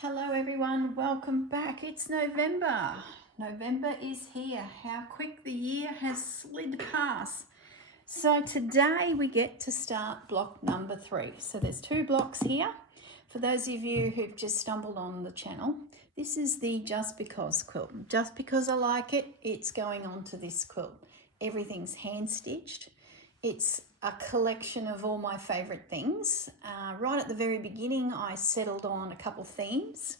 Hello everyone, welcome back. It's November. November is here. How quick the year has slid past. So today we get to start block number 3. So there's 2 blocks here. For those of you who've just stumbled on the channel, this is the Just Because quilt. Just because I like it, it's going on to this quilt. Everything's hand stitched. It's a collection of all my favorite things. Right at the very beginning, I settled on a couple themes.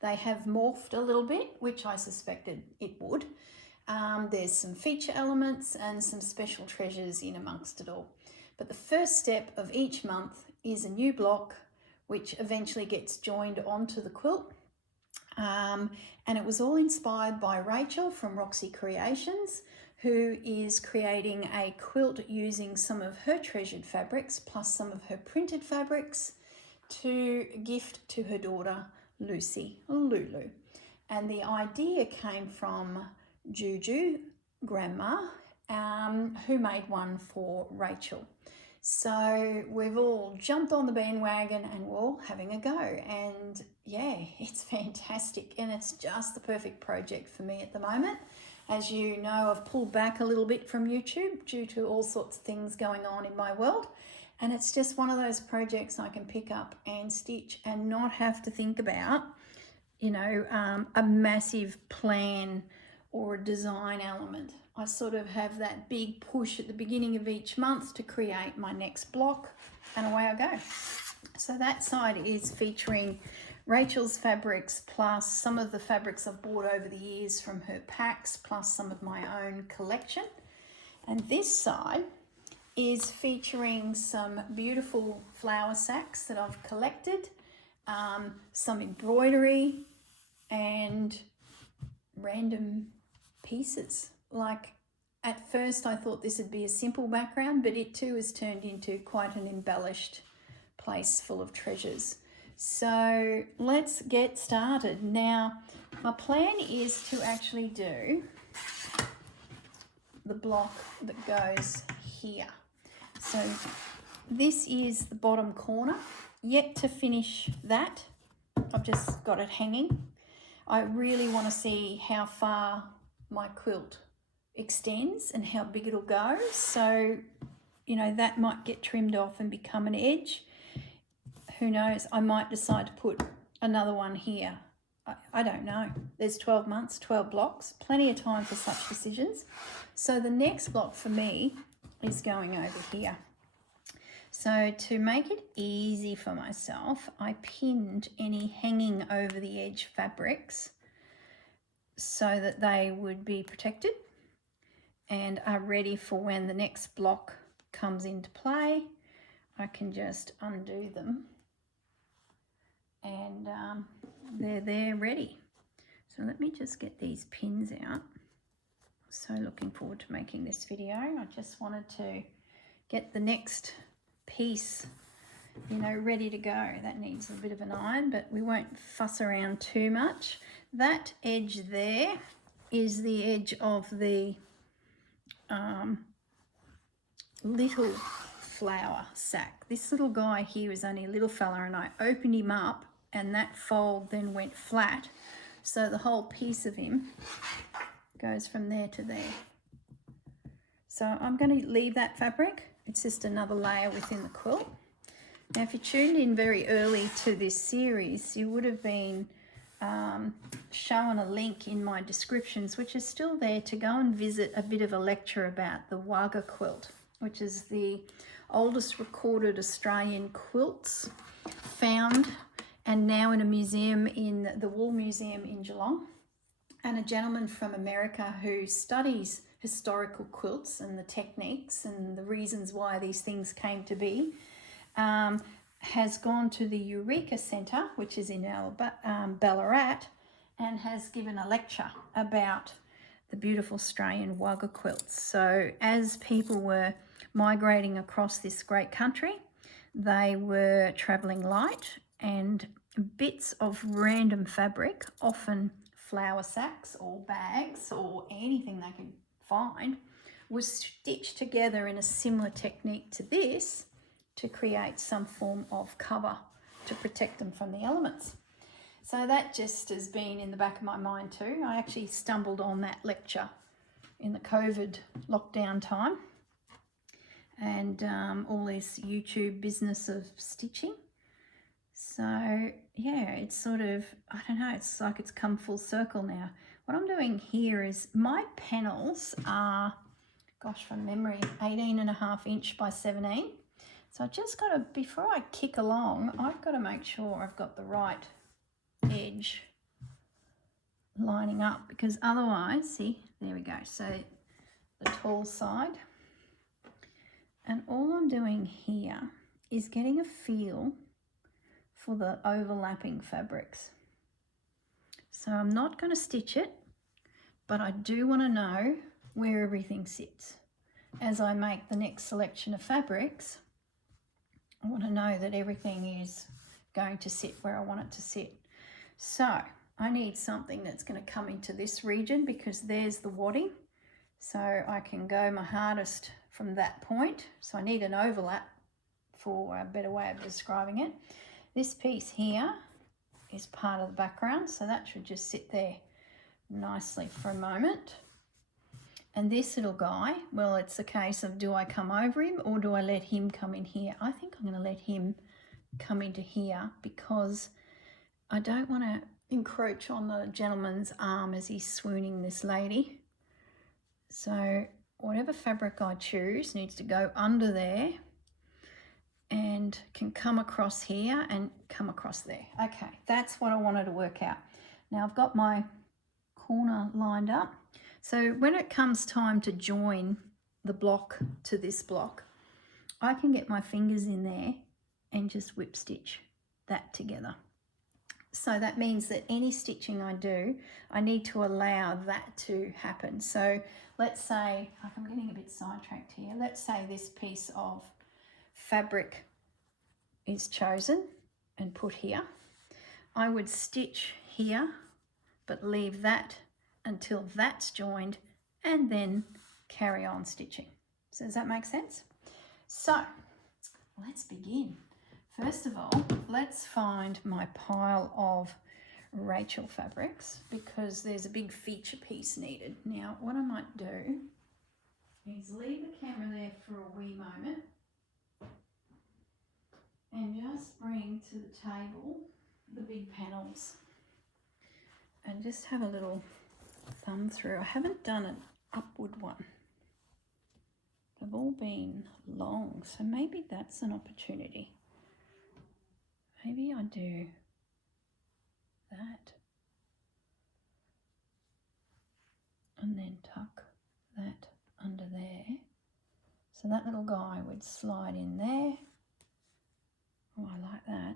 They have morphed a little bit, which I suspected it would. There's some feature elements and some special treasures in amongst it all. But the first step of each month is a new block, which eventually gets joined onto the quilt. And it was all inspired by Rachel from Roxy Creations, who is creating a quilt using some of her treasured fabrics plus some of her printed fabrics to gift to her daughter Lucy, Lulu. And the idea came from Juju, grandma, who made one for Rachel. So we've all jumped on the bandwagon and we're all having a go. And yeah, it's fantastic. And it's just the perfect project for me at the moment. As you know, I've pulled back a little bit from YouTube due to all sorts of things going on in my world. And it's just one of those projects I can pick up and stitch and not have to think about, a massive plan or a design element. I sort of have that big push at the beginning of each month to create my next block, and away I go. So that side is featuring Rachel's fabrics plus some of the fabrics I've bought over the years from her packs plus some of my own collection. And this side is featuring some beautiful flower sacks that I've collected, some embroidery and random pieces. Like at first I thought this would be a simple background, but it too has turned into quite an embellished place full of treasures. So let's get started. Now, my plan is to actually do the block that goes here. So this is the bottom corner. Yet to finish that. I've just got it hanging. I really want to see how far my quilt extends and how big it'll go. So, that might get trimmed off and become an edge. Who knows? I might decide to put another one here. I don't know. There's 12 months, 12 blocks, plenty of time for such decisions. So the next block for me is going over here. So to make it easy for myself, I pinned any hanging over the edge fabrics so that they would be protected and are ready for when the next block comes into play. I can just undo them and they're ready. So let me just get these pins out. So looking forward to making this video. I just wanted to get the next piece, ready to go. That needs a bit of an iron, but we won't fuss around too much. That edge there is the edge of the little flower sack. This little guy here is only a little fella, and I opened him up and that fold then went flat, so the whole piece of him goes from there to there. So I'm going to leave that fabric. It's just another layer within the quilt. Now if you tuned in very early to this series, you would have been shown a link in my descriptions, which is still there, to go and visit a bit of a lecture about the Wagga Quilt, which is the oldest recorded Australian quilts found and now in a museum in the Wool Museum in Geelong. And a gentleman from America who studies historical quilts and the techniques and the reasons why these things came to be, has gone to the Eureka Centre, which is in Ballarat, and has given a lecture about the beautiful Australian Wagga quilts. So as people were migrating across this great country, they were travelling light, and bits of random fabric, often flower sacks or bags or anything they could find, was stitched together in a similar technique to this to create some form of cover to protect them from the elements. So that just has been in the back of my mind too. I actually stumbled on that lecture in the COVID lockdown time, and all this YouTube business of stitching. So yeah, it's sort of, I don't know, it's like it's come full circle now. What I'm doing here is my panels are, gosh, from memory, 18.5" by 17. So I just got to, before I kick along, I've got to make sure I've got the right edge lining up, because otherwise, see, there we go. So the tall side. And all I'm doing here is getting a feel for the overlapping fabrics. So I'm not going to stitch it, but I do want to know where everything sits. As I make the next selection of fabrics, I want to know that everything is going to sit where I want it to sit. So I need something that's going to come into this region, because there's the wadding. So I can go my hardest from that point. So I need an overlap, for a better way of describing it. This piece here is part of the background, so that should just sit there nicely for a moment. And this little guy, well, it's a case of, do I come over him or do I let him come in here? I think I'm going to let him come into here, because I don't want to encroach on the gentleman's arm as he's swooning this lady. So whatever fabric I choose needs to go under there and can come across here and come across there. Okay, that's what I wanted to work out. Now I've got my corner lined up. So when it comes time to join the block to this block, I can get my fingers in there and just whip stitch that together. So that means that any stitching I do, I need to allow that to happen. So let's say, like, I'm getting a bit sidetracked here. Let's say this piece of fabric is chosen and put here. I would stitch here, but leave that until that's joined, and then carry on stitching. So does that make sense? So let's begin. First of all, let's find my pile of Rachel fabrics, because there's a big feature piece needed. Now what I might do is leave the camera there for a wee moment and just bring to the table the big panels and just have a little thumb through. I haven't done an upward one. They've all been long, so maybe that's an opportunity. Maybe I do that and then tuck that under there. So that little guy would slide in there. Oh, I like that.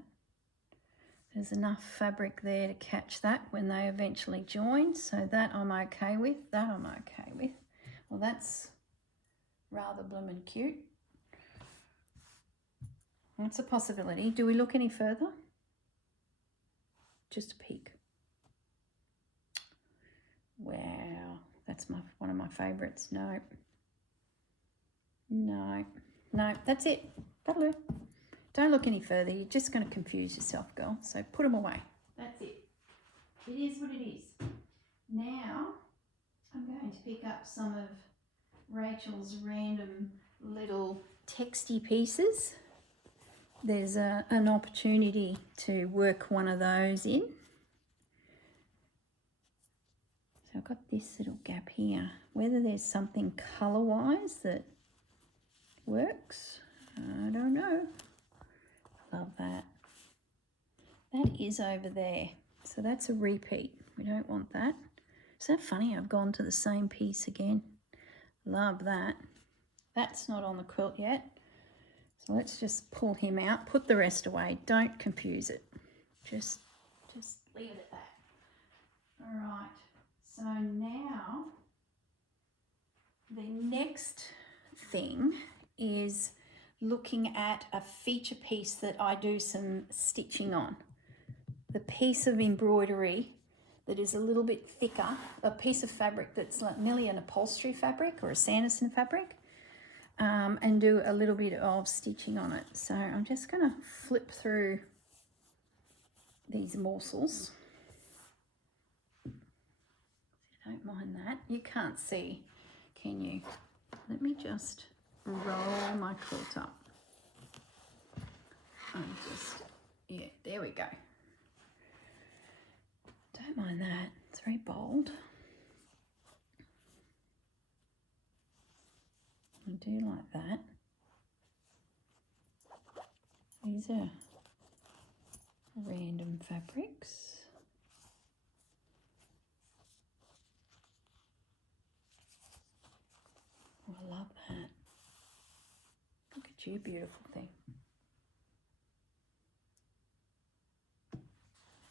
There's enough fabric there to catch that when they eventually join. So that I'm okay with. That I'm okay with. Well, that's rather bloomin' cute. That's a possibility. Do we look any further? Just a peek. Wow, that's one of my favourites. No, that's it. That'll do. Don't look any further. You're just going to confuse yourself, girl. So put them away. That's it. It is what it is. Now I'm going to pick up some of Rachel's random little texty pieces. There's an opportunity to work one of those in. So I've got this little gap here. Whether there's something colour-wise that works, I don't know. Love that. That is over there. So that's a repeat. We don't want that. Is that funny? I've gone to the same piece again. Love that. That's not on the quilt yet. So let's just pull him out. Put the rest away. Don't confuse it. Just leave it at that. All right. So now the next thing is looking at a feature piece that I do some stitching on. The piece of embroidery that is a little bit thicker, a piece of fabric that's like nearly an upholstery fabric or a Sanderson fabric, and do a little bit of stitching on it. So I'm just going to flip through these morsels. Don't mind that. You can't see, can you? Let me just roll my quilt up. Yeah, there we go. Don't mind that. It's very bold. I do like that. These are random fabrics. Oh, I love that. Look at you, beautiful thing.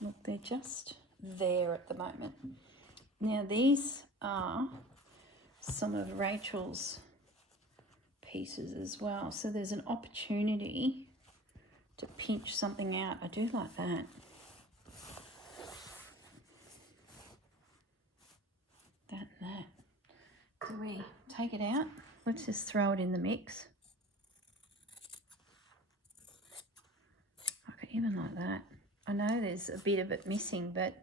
Look, they're just there at the moment. Now, these are some of Rachel's pieces as well. So there's an opportunity to pinch something out. I do like that. That and that. Do we take it out? Let's just throw it in the mix. I could even like that. I know there's a bit of it missing, but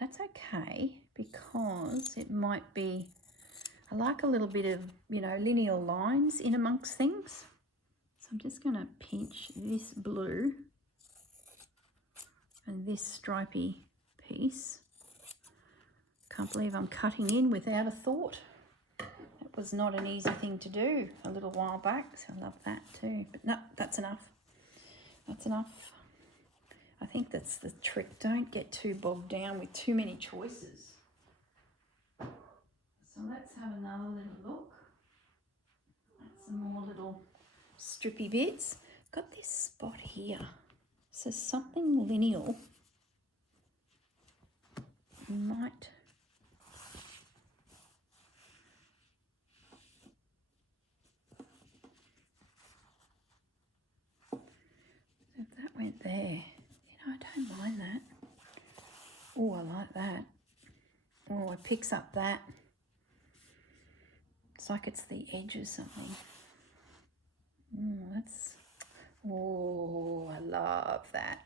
that's okay because it might be, I like a little bit of, you know, lineal lines in amongst things. So I'm just going to pinch this blue and this stripy piece. Can't believe I'm cutting in without a thought. It was not an easy thing to do a little while back, so I love that too. But no, that's enough. That's enough. I think that's the trick. Don't get too bogged down with too many choices. So let's have another little look at some more little strippy bits. Got this spot here. So something lineal might if that went there, you know, I don't mind that. Oh, I like that. Oh, it picks up that. It's like it's the edge of something. Oh, I love that.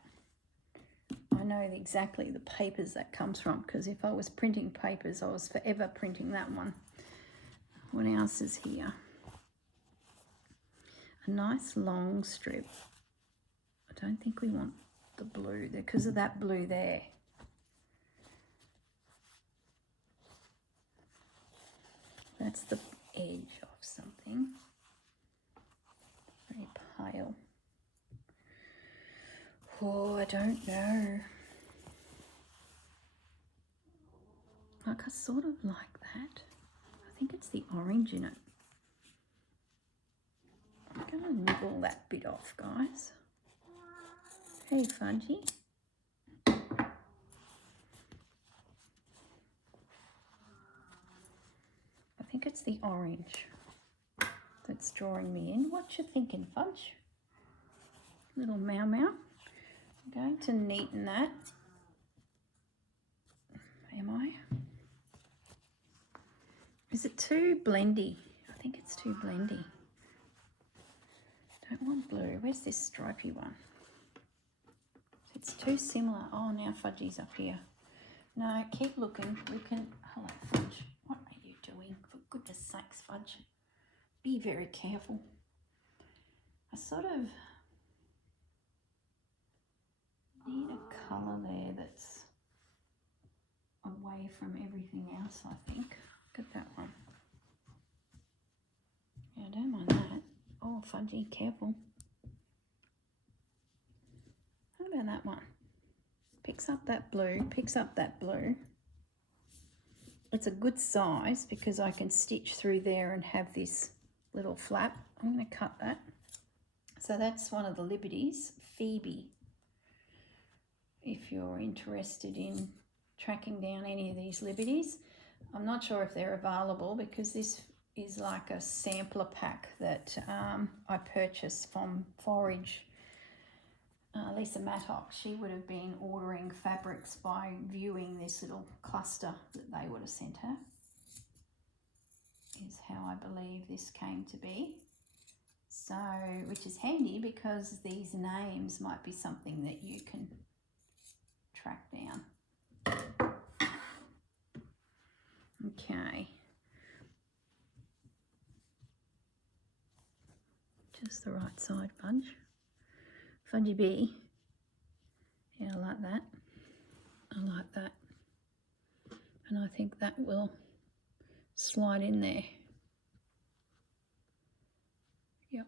I know exactly the papers that comes from, because if I was printing papers, I was forever printing that one. What else is here? A nice long strip. I don't think we want the blue there because of that blue there. That's the edge of something. Very pale. Oh, I don't know. Like, I sort of like that. I think it's the orange in it. I'm going to nibble that bit off, guys. Hey, Fudgy. I think it's the orange that's drawing me in. What you thinking, Fudge? Little meow meow. I'm going to neaten that. Am I? Is it too blendy? I think it's too blendy. Don't want blue. Where's this stripy one? It's too similar. Oh, now Fudgy's up here. No, keep looking. We can... Hello, Fudge. What are you doing? For goodness sakes, Fudge. Be very careful. I sort of need a colour there that's away from everything else, I think. Look at that one. Yeah, I don't mind that. Oh, Fudgy, careful. How about that one? Picks up that blue, picks up that blue. It's a good size because I can stitch through there and have this little flap. I'm going to cut that. So that's one of the Liberties, Phoebe. If you're interested in tracking down any of these Liberties. I'm not sure if they're available because this is like a sampler pack that I purchased from Forage. Lisa Mattock, she would have been ordering fabrics by viewing this little cluster that they would have sent her. Is how I believe this came to be. So, which is handy because these names might be something that you can track down. Okay. Just the right side fudge. Fudgy bee. Yeah, I like that. I like that. And I think that will slide in there. Yep.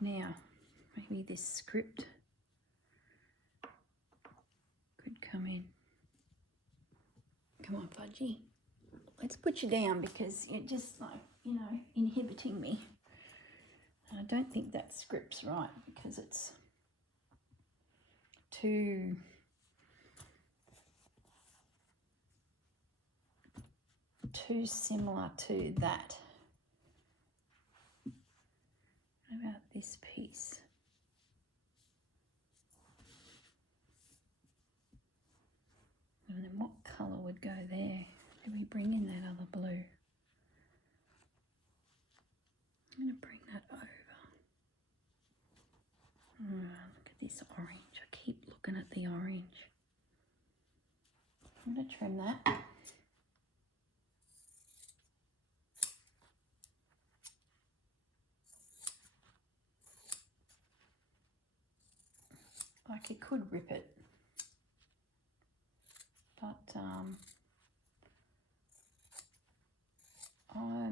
Now, maybe this script could come in. Come on, Fudgy. Let's put you down because you're just like, you know, inhibiting me. I don't think that script's right because it's too similar to that. What about this piece? And then what colour would go there? Do we bring in that other blue? I'm going to bring that over. Look at this orange. I keep looking at the orange. I'm going to trim that. Like you could rip it, but I'm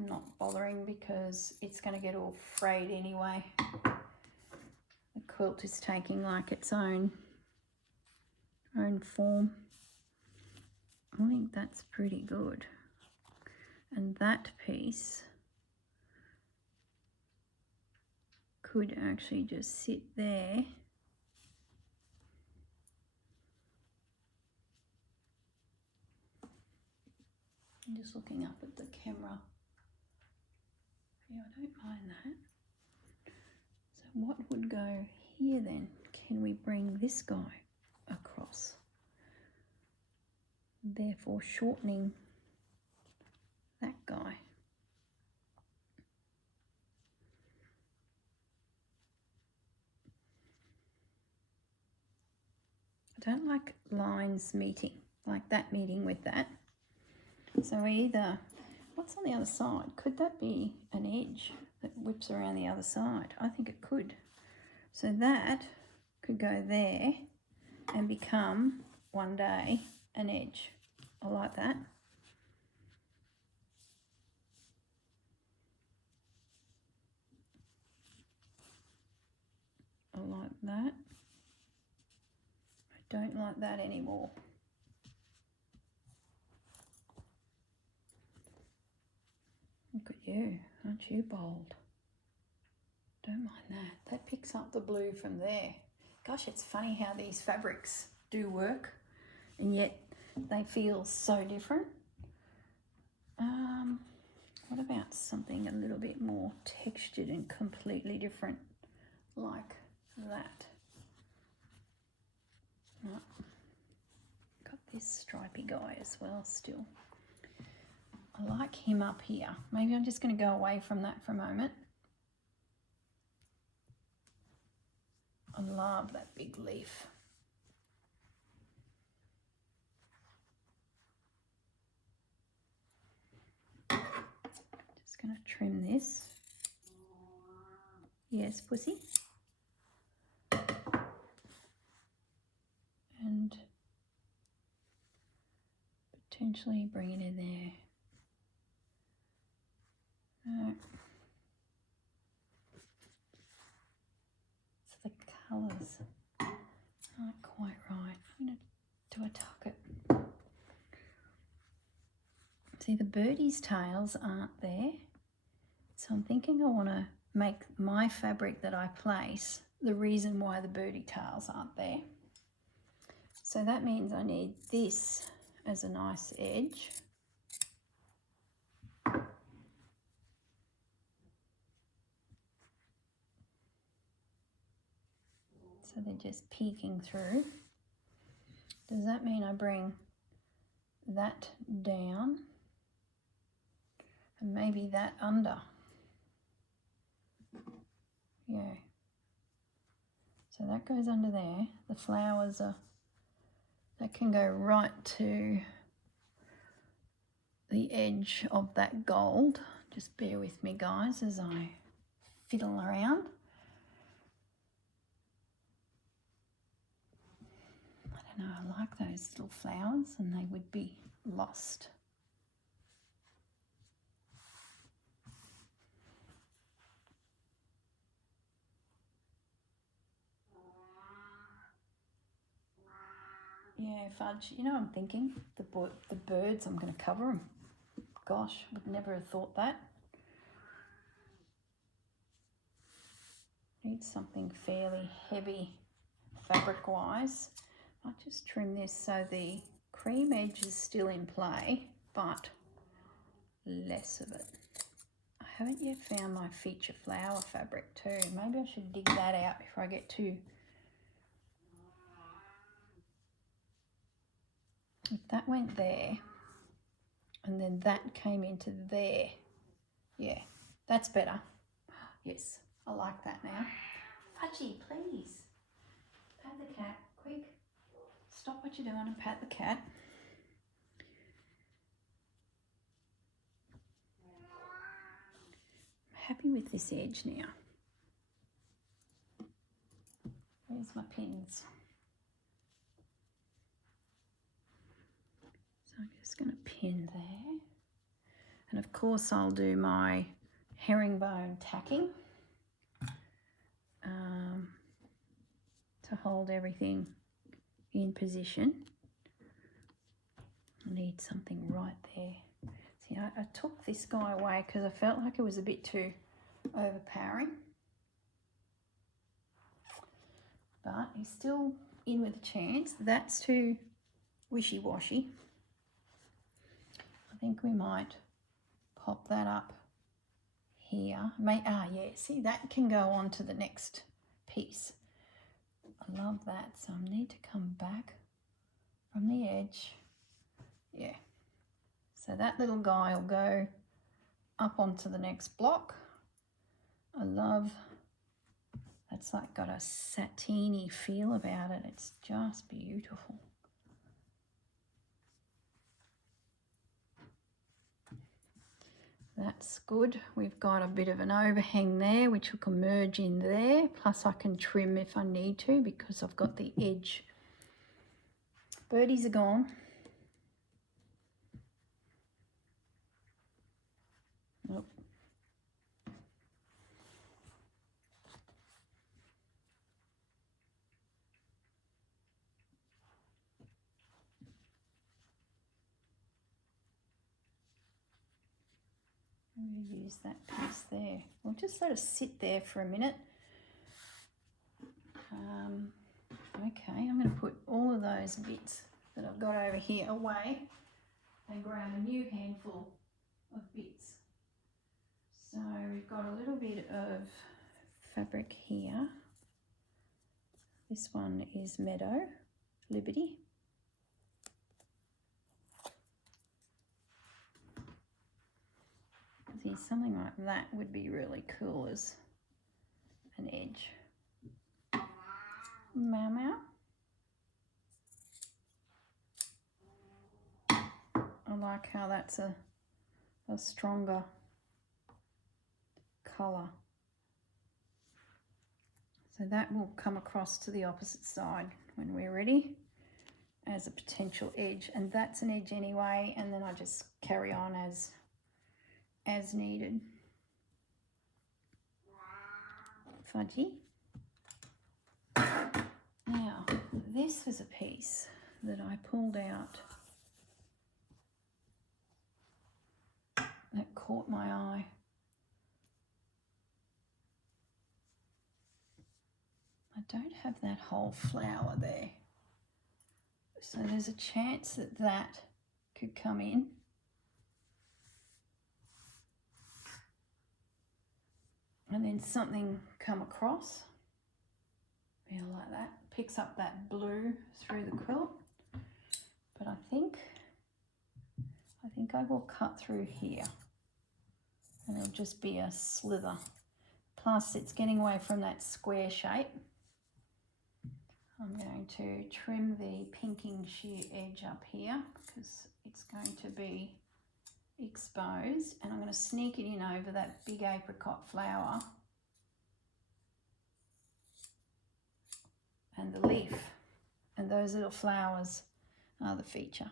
not bothering because it's going to get all frayed anyway. The quilt is taking like its own form. I think that's pretty good. And that piece could actually just sit there. I'm just looking up at the camera. Yeah, I don't mind that. So what would go here then? Can we bring this guy across? Therefore shortening that guy. I don't like lines meeting, like that meeting with that. So either, what's on the other side? Could that be an edge that whips around the other side? I think it could. So that could go there and become one day an edge. I like that. I like that. I don't like that anymore. Look at you, aren't you bold? Don't mind that. That picks up the blue from there. Gosh, it's funny how these fabrics do work and yet they feel so different. What about something a little bit more textured and completely different like that? Right. Got this stripy guy as well still. I like him up here. Maybe I'm just going to go away from that for a moment. I love that big leaf. Just going to trim this. Yes, pussy. And potentially bring it in there. No. So the colours aren't quite right. I'm going to do a tucket. See, the birdie's tails aren't there. So I'm thinking I want to make my fabric that I place the reason why the birdie tails aren't there. So that means I need this as a nice edge. So they're just peeking through. Does that mean I bring that down and maybe that under? Yeah. So that goes under there. The flowers are, that can go right to the edge of that gold. Just bear with me, guys, as I fiddle around. I don't know, I like those little flowers and they would be lost. Yeah, fudge. You know what I'm thinking? The birds, I'm going to cover them. Gosh, would never have thought that. Need something fairly heavy fabric-wise. I'll just trim this so the cream edge is still in play, but less of it. I haven't yet found my feature flower fabric too. Maybe I should dig that out before I get too... If that went there, and then that came into there, yeah, that's better. Yes, I like that now. Fudgy, please. Pat the cat, quick. Stop what you're doing and pat the cat. I'm happy with this edge now. Where's my pins? So I'm just going to pin there. And of course I'll do my herringbone tacking to hold everything in position. I need something right there. See, I took this guy away because I felt like it was a bit too overpowering. But he's still in with a chance. That's too wishy-washy. I think we might pop that up here. Yeah, see, that can go on to the next piece. I love that. So I need to come back from the edge. Yeah. So that little guy will go up onto the next block. I love, that's like got a satiny feel about it. It's just beautiful. That's good. We've got a bit of an overhang there, which we can merge in there. Plus I can trim if I need to because I've got the edge. Birdies are gone. Nope. We'll use that piece there. We'll just let it sit there for a minute. Okay, I'm going to put all of those bits that I've got over here away and grab a new handful of bits. So we've got a little bit of fabric here. This one is Meadow, Liberty. See, something like that would be really cool as an edge. Meow meow. I like how that's a stronger colour. So that will come across to the opposite side when we're ready as a potential edge. And that's an edge anyway, and then I just carry on as needed. Fudgy. Now, this is a piece that I pulled out that caught my eye. I don't have that whole flower there. So there's a chance that that could come in. And then something come across, yeah, like that, picks up that blue through the quilt. But I think I will cut through here and it'll just be a slither. Plus it's getting away from that square shape. I'm going to trim the pinking sheer edge up here because it's going to be exposed, and I'm going to sneak it in over that big apricot flower and the leaf, and those little flowers are the feature.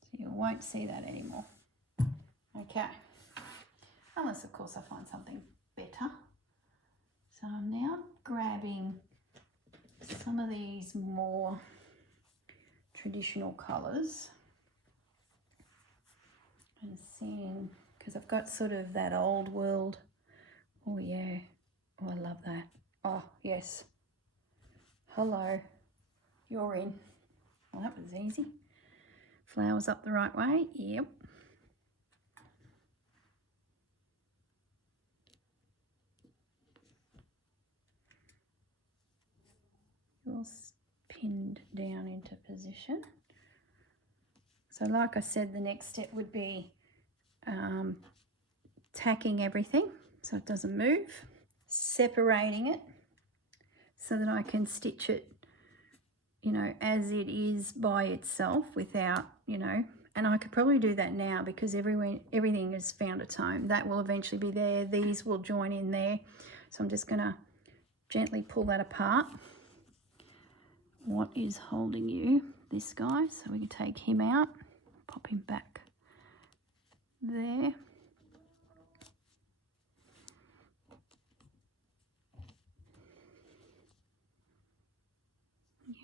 So you won't see that anymore. Okay, unless of course I find something better. So I'm now grabbing some of these more traditional colours and seeing, because I've got sort of that old world. Oh yeah, oh I love that. Oh yes, hello, you're in. Well, that was easy. Flowers up the right way, yep. All pinned down into position. So like I said, the next step would be tacking everything so it doesn't move, separating it so that I can stitch it, you know, as it is by itself without, you know, and I could probably do that now because everything has found its home. That will eventually be there. These will join in there. So I'm just going to gently pull that apart. What is holding you? This guy. So we can take him out, pop him back there.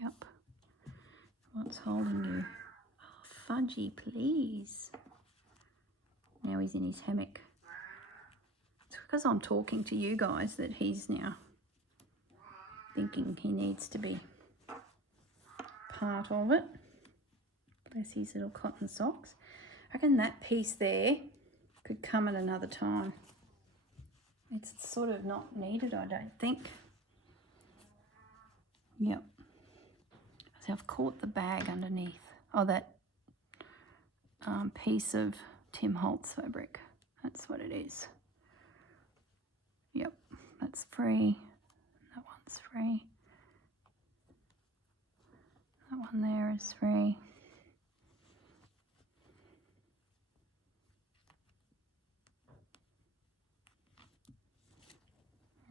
Yep. What's holding you? Oh, Fudgy, please. Now he's in his hammock. It's because I'm talking to you guys that he's now thinking he needs to be part of it. Bless his little cotton socks. I reckon that piece there could come at another time. It's sort of not needed, I don't think. Yep. So I've caught the bag underneath. Oh, that piece of Tim Holtz fabric. That's what it is. Yep, that's free. That one's free. That one there is free.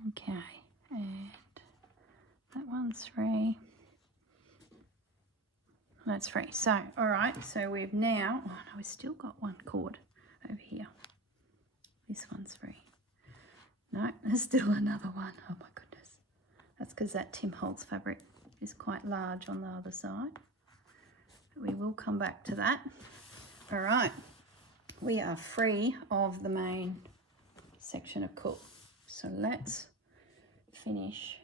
Okay, and that one's free. That's free. So, all right, so we've now, oh no, we've still got one cord over here. This one's free. No, there's still another one. Oh my goodness. That's because that Tim Holtz fabric is quite large on the other side. We will come back to that. All right, we are free of the main section of quilt. So let's finish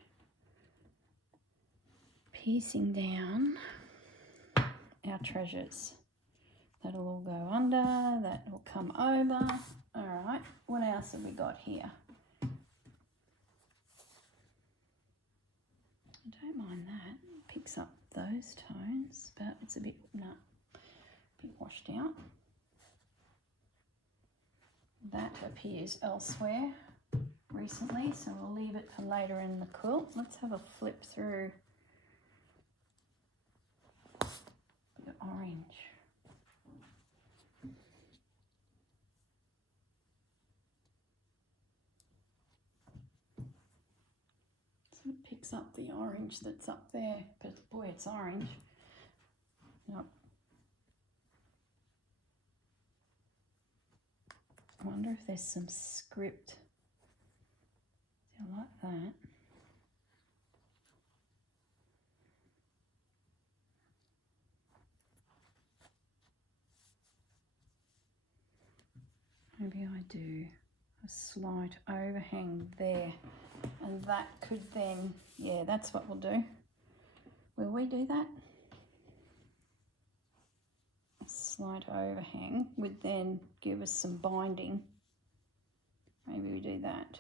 piecing down our treasures. That'll all go under, that will come over. All right, what else have we got here? I don't mind that. It picks up those tones, but it's a bit, no, a bit washed out. That appears elsewhere recently, so we'll leave it for later in the quilt. Let's have a flip through the orange. So it picks up the orange that's up there, but boy, it's orange. Yep. I wonder if there's some script. I like that. Maybe I do a slight overhang there, and that could then, yeah, that's what we'll do. Will we do that? A slight overhang would then give us some binding. Maybe we do that.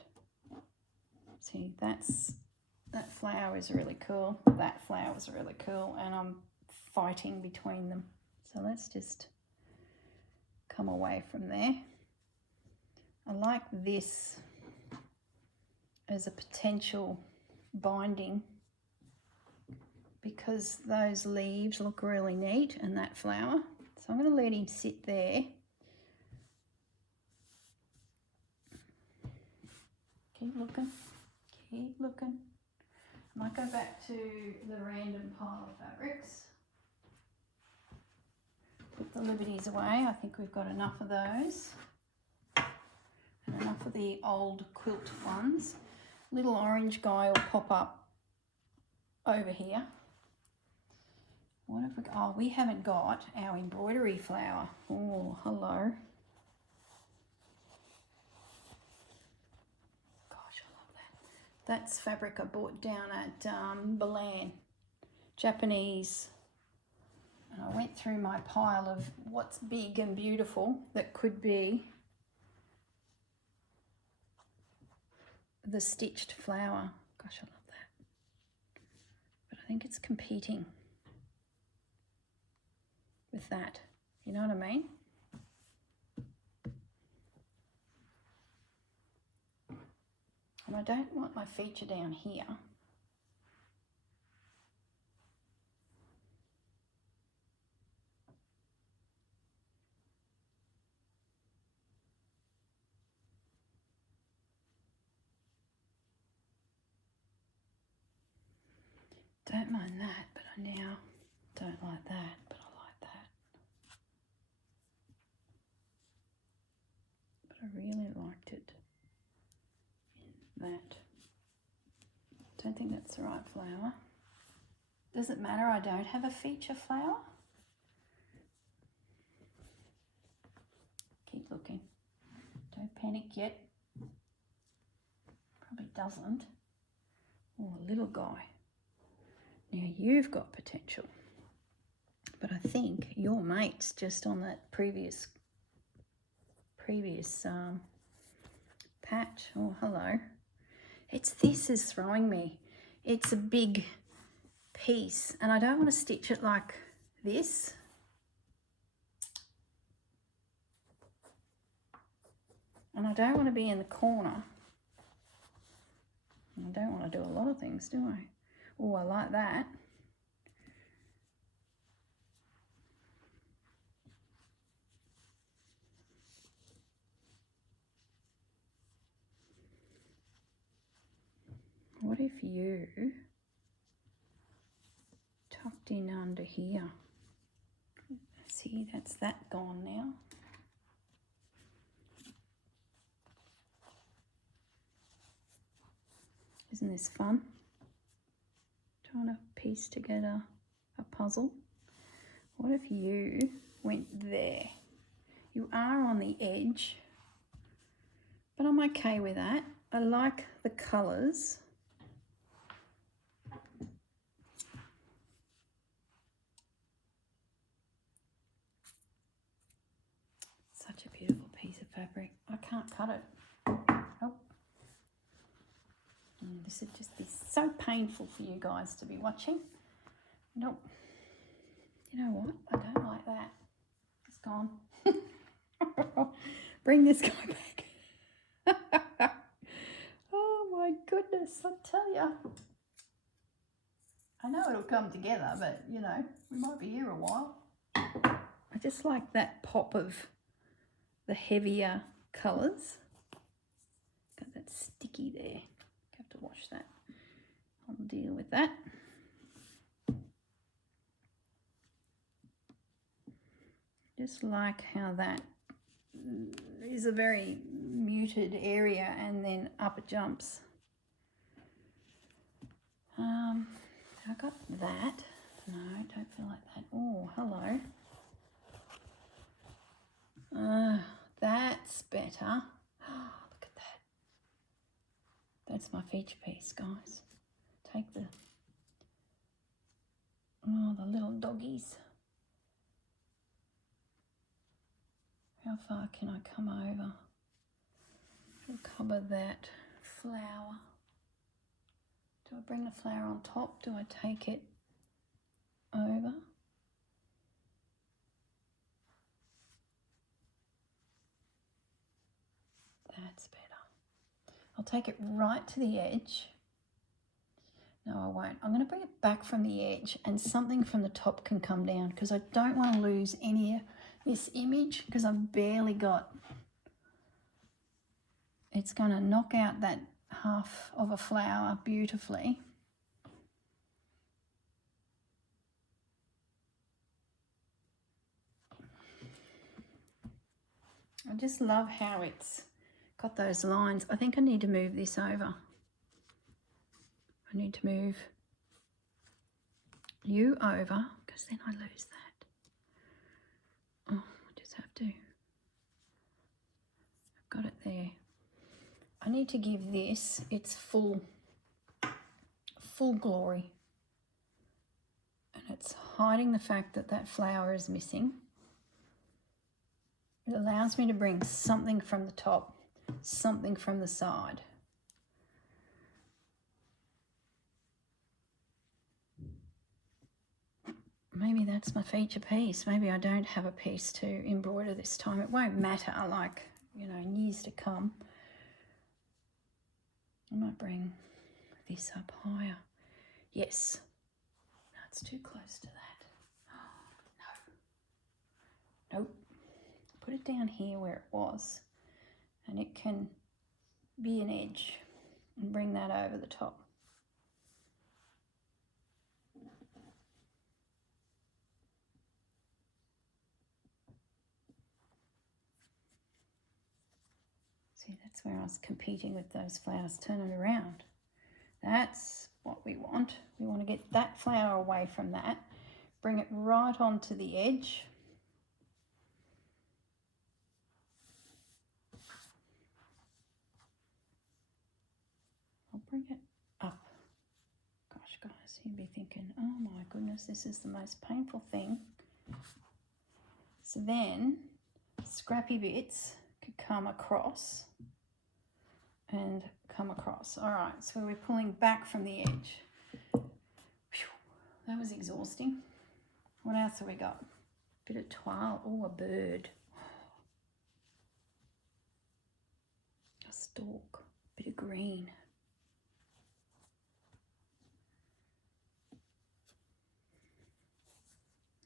See, that flower is really cool. That flower is really cool, and I'm fighting between them. So let's just come away from there. I like this as a potential binding because those leaves look really neat and that flower. So I'm going to let him sit there. Keep looking, keep looking. I might go back to the random pile of fabrics. Put the Liberties away. I think we've got enough of those. And enough of the old quilt ones. Little orange guy will pop up over here. What have we got? Oh, we haven't got our embroidery flower. Oh, hello. Gosh, I love that. That's fabric I bought down at Balan, Japanese. And I went through my pile of what's big and beautiful that could be the stitched flower. Gosh, I love that. But I think it's competing with that. You know what I mean? And I don't want my feature down here. Don't mind that, but I now don't like that, but I like that. But I really liked it in that. Don't think that's the right flower. Does it matter I don't have a feature flower? Keep looking. Don't panic yet. Probably doesn't. Oh, a little guy. Now you've got potential, but I think your mate's just on that previous patch. Oh, hello. This is throwing me. It's a big piece and I don't want to stitch it like this. And I don't want to be in the corner. I don't want to do a lot of things, do I? Oh, I like that. What if you tucked in under here? See, that's that gone now. Isn't this fun? Trying to piece together a puzzle. What if you went there? You are on the edge, but I'm okay with that. I like the colours. Such a beautiful piece of fabric. I can't cut it. Oh. This would just be so painful for you guys to be watching. Nope. You know what? I don't like that. It's gone. Bring this guy back. Oh my goodness, I tell ya. I know it'll come together, but you know, we might be here a while. I just like that pop of the heavier colours. Got that sticky there. Have to wash that. I'll deal with that. Just like how that is a very muted area and then up it jumps. I got that. No, don't feel like that. Oh, hello. That's better. Oh, look at that. That's my feature piece, guys. Take the little doggies. How far can I come over? I'll cover that flower. Do I bring the flower on top? Do I take it over? That's better. I'll take it right to the edge No, I won't. I'm going to bring it back from the edge and something from the top can come down because I don't want to lose any of this image because I've barely got... It's going to knock out that half of a flower beautifully. I just love how it's got those lines. I think I need to move this over. I need to move you over because then I lose that. Oh, I just have to. I've got it there. I need to give this its full glory. And it's hiding the fact that that flower is missing. It allows me to bring something from the top, something from the side. Maybe that's my feature piece. Maybe I don't have a piece to embroider this time. It won't matter, like, you know, in years to come. I might bring this up higher. Yes. That's too close to that. Oh, no. Nope. Put it down here where it was, and it can be an edge, and bring that over the top. See, that's where I was competing with those flowers. Turn it around. That's what we want. We want to get that flower away from that, bring it right onto the edge. I'll bring it up. Gosh, guys, you'd be thinking, oh my goodness, this is the most painful thing. So then scrappy bits could come across and come across. All right, so we're pulling back from the edge. Whew, that was exhausting. What else have we got? Bit of twirl. Oh, a bird. A stalk. Bit of green.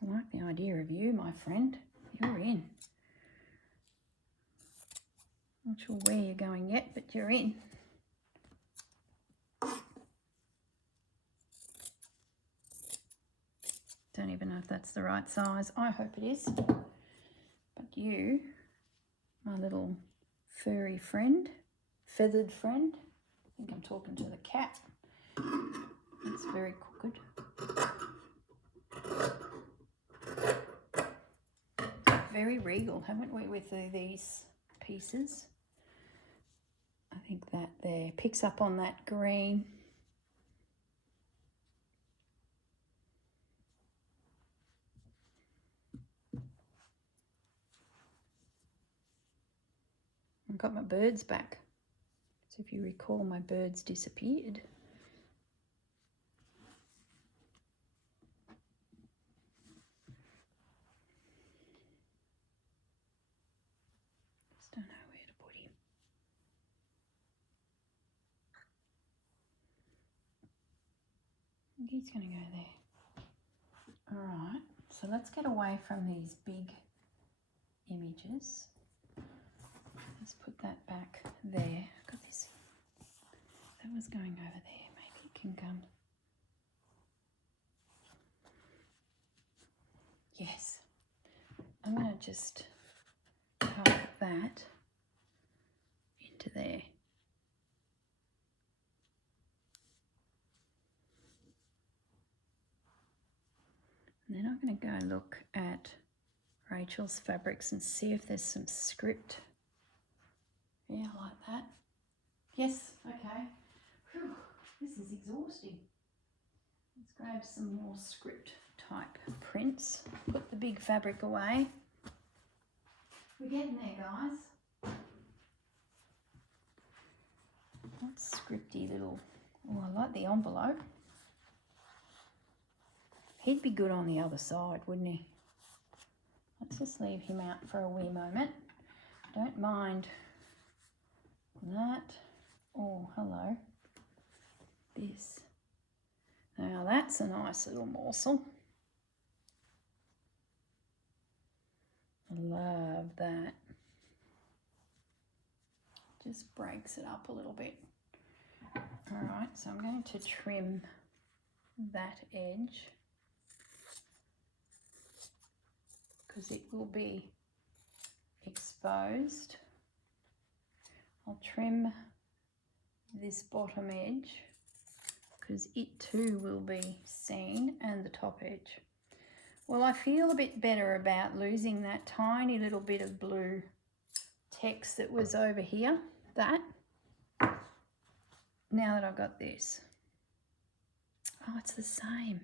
I like the idea of you, my friend. You're in. Not sure where you're going yet, but you're in. Don't even know if that's the right size. I hope it is. But you, my little furry friend, feathered friend, I think I'm talking to the cat. That's very crooked. Very regal, haven't we, with these pieces? I think that there picks up on that green. I've got my birds back. So if you recall, my birds disappeared. Just don't know where to put him. I think he's going to go there. All right, so let's get away from these big images. Let's put that back there. I've got this. That was going over there. Maybe it can come. Yes. I'm going to just tuck that into there. And then I'm going to go look at Rachel's fabrics and see if there's some script. Yeah, I like that. Yes, okay. Whew, this is exhausting. Let's grab some more script type prints. Put the big fabric away. We're getting there, guys. That's scripty little. Oh, I like the envelope. He'd be good on the other side, wouldn't he? Let's just leave him out for a wee moment. Don't mind that. Oh, hello. This. that's a nice little morsel. I love that. Just breaks it up a little bit. All right, so I'm going to trim that edge because it will be exposed. I'll trim this bottom edge because it too will be seen, and the top edge. Well, I feel a bit better about losing that tiny little bit of blue text that was over here, that, now that I've got this. Oh, it's the same.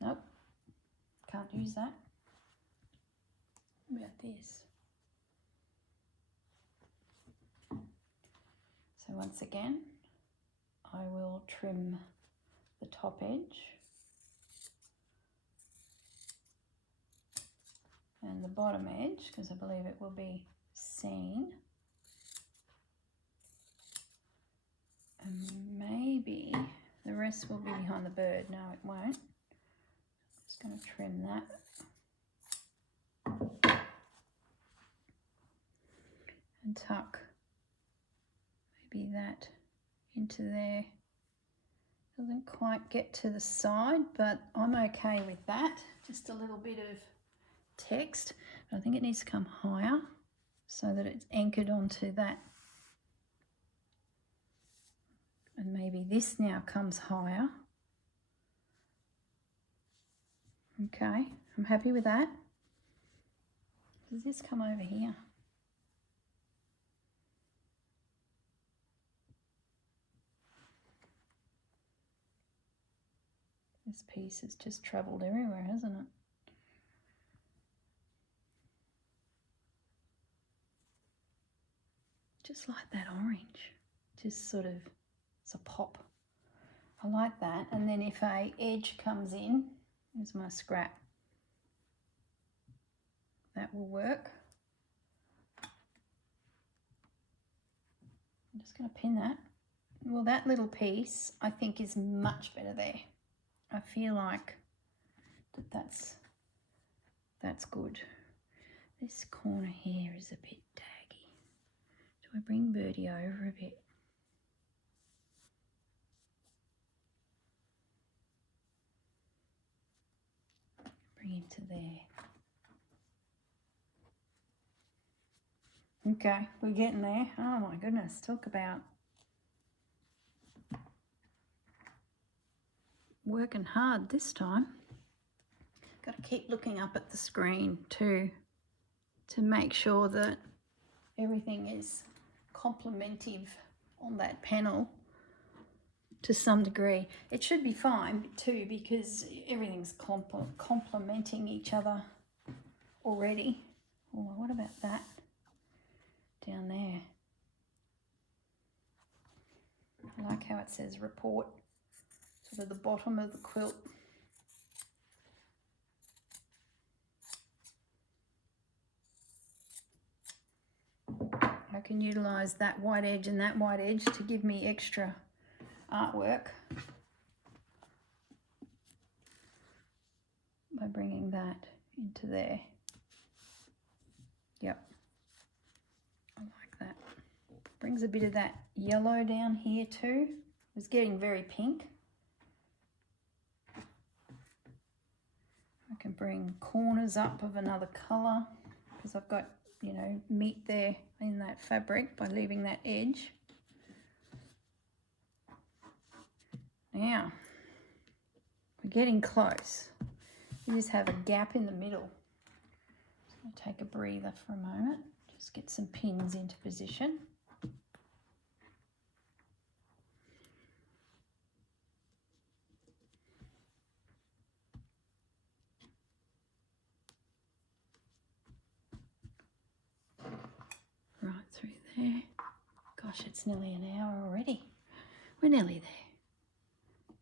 Nope, can't use that. What about this? So once again, I will trim the top edge and the bottom edge because I believe it will be seen. And maybe the rest will be behind the bird. No, it won't. I'm just going to trim that and tuck maybe that into there. Doesn't quite get to the side, but I'm okay with that. Just a little bit of text. But I think it needs to come higher so that it's anchored onto that. And maybe this now comes higher. Okay, I'm happy with that. Does this come over here? This piece has just travelled everywhere, hasn't it? Just like that orange, just sort of, it's a pop. I like that. And then if a edge comes in, there's my scrap. That will work. I'm just going to pin that. Well, that little piece I think is much better there. I feel like that's good. This corner here is a bit daggy. Do I bring Birdie over a bit? Bring him to there. Okay, we're getting there. Oh my goodness, talk about working hard this time. Got to keep looking up at the screen too to make sure that everything is complementive on that panel to some degree. It should be fine too because everything's complementing each other already. Oh, what about that down there? I like how it says report, sort of the bottom of the quilt. I can utilise that white edge and that white edge to give me extra artwork by bringing that into there. Yep, I like that. Brings a bit of that yellow down here too. It's getting very pink. I can bring corners up of another colour because I've got, you know, meat there in that fabric by leaving that edge. Now, we're getting close. We just have a gap in the middle. I'm going to take a breather for a moment. Just get some pins into position. Right through there. Gosh, it's nearly an hour already. We're nearly there.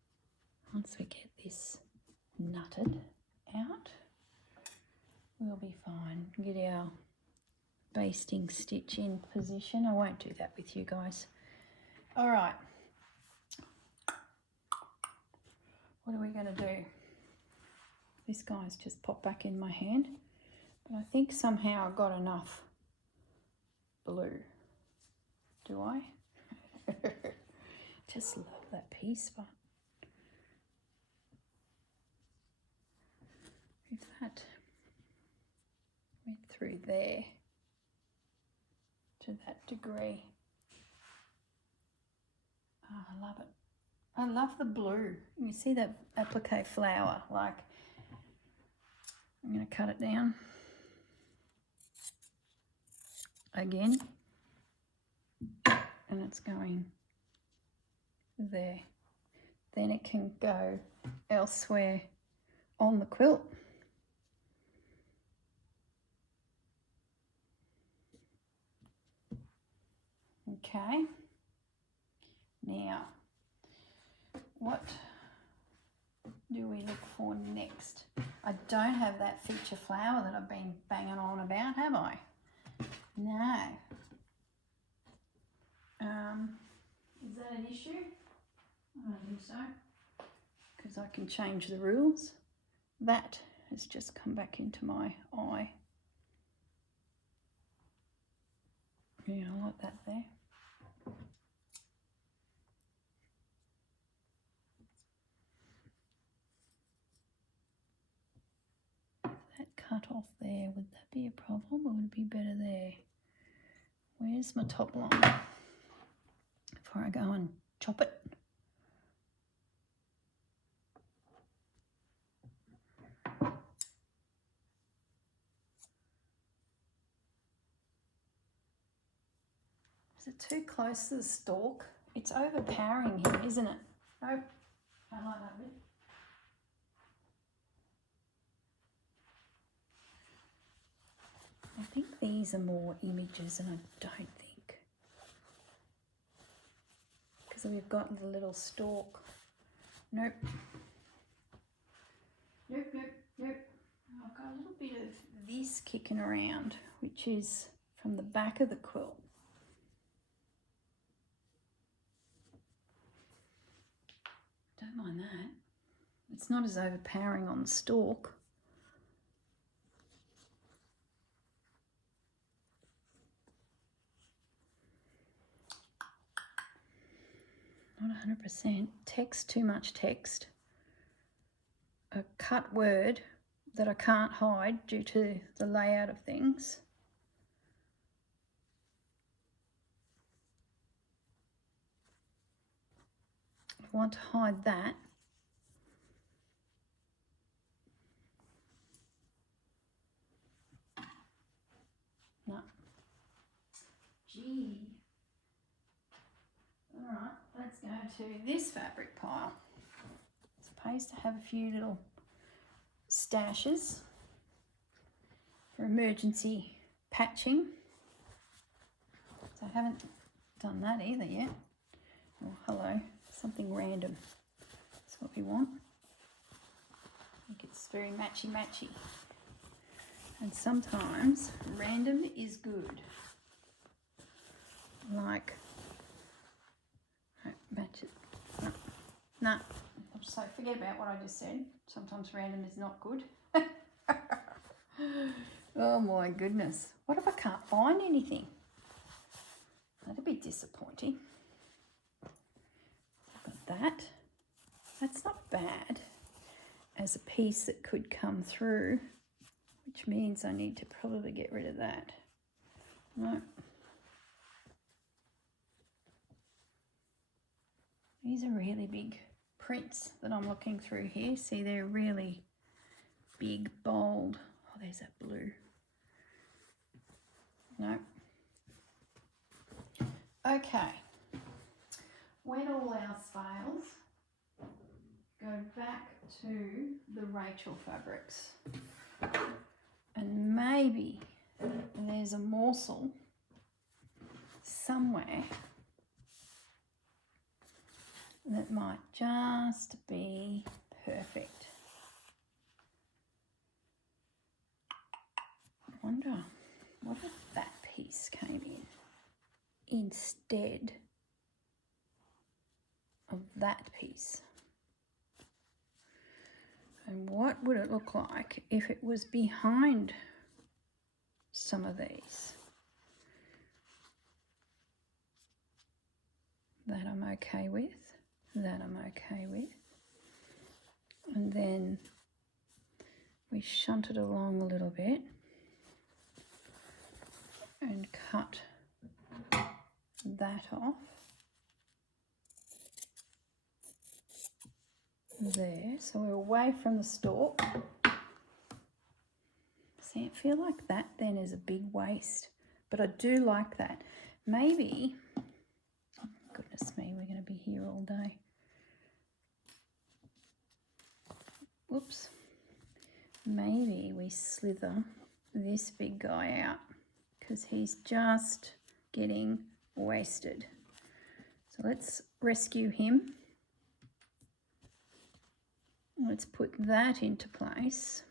Once we get this nutted out, we'll be fine. Get our basting stitch in position. I won't do that with you guys. All right. what are we going to do? This guy's just popped back in my hand, but I think somehow I got enough blue. Do I? Just love that piece, but if that went through there to that degree, oh, I love it. I love the blue. You see that applique flower, like, I'm going to cut it down again, and it's going there. Then it can go elsewhere on the quilt. Okay, now what do we look for next? I don't have that feature flower that I've been banging on about, have I? No. Is that an issue? I don't think so, because I can change the rules. That has just come back into my eye. Yeah, I like that there. That cut off there, would that be a problem, or would it be better there? Where's my top line before I go and chop it? Is it too close to the stalk? It's overpowering here, isn't it? Nope, I like that bit. I think these are more images, and I don't think, because we've got the little stalk. Nope. Nope, nope, nope. I've got a little bit of this kicking around, which is from the back of the quilt. Don't mind that. It's not as overpowering on the stalk. Not 100%. Text, too much text. A cut word that I can't hide due to the layout of things. I want to hide that. No. Gee. Alright, let's go to this fabric pile. It's supposed to have a few little stashes for emergency patching. So I haven't done that either yet. Oh, hello, something random. That's what we want. I think it's very matchy-matchy. And sometimes random is good. Like, match it. No, so forget about what I just said. Sometimes random is not good. Oh my goodness. What if I can't find anything? That'd be disappointing. I've got that. That's not bad as a piece that could come through, which means I need to probably get rid of that. No. These are really big prints that I'm looking through here. See, they're really big, bold. Oh, there's that blue. No. Okay. When all else fails, go back to the Rachel fabrics. And maybe there's a morsel somewhere that might just be perfect. I wonder, what if that piece came in instead of that piece? what would it look like if it was behind some of these? That I'm okay with, that I'm okay with. And then we shunt it along a little bit and cut that off. There, so we're away from the stalk. See, I feel like that then is a big waste, but I do like that. Maybe, oh goodness me, we're going to be here all day. Whoops. Maybe we slither this big guy out because he's just getting wasted. So let's rescue him. Let's put that into place.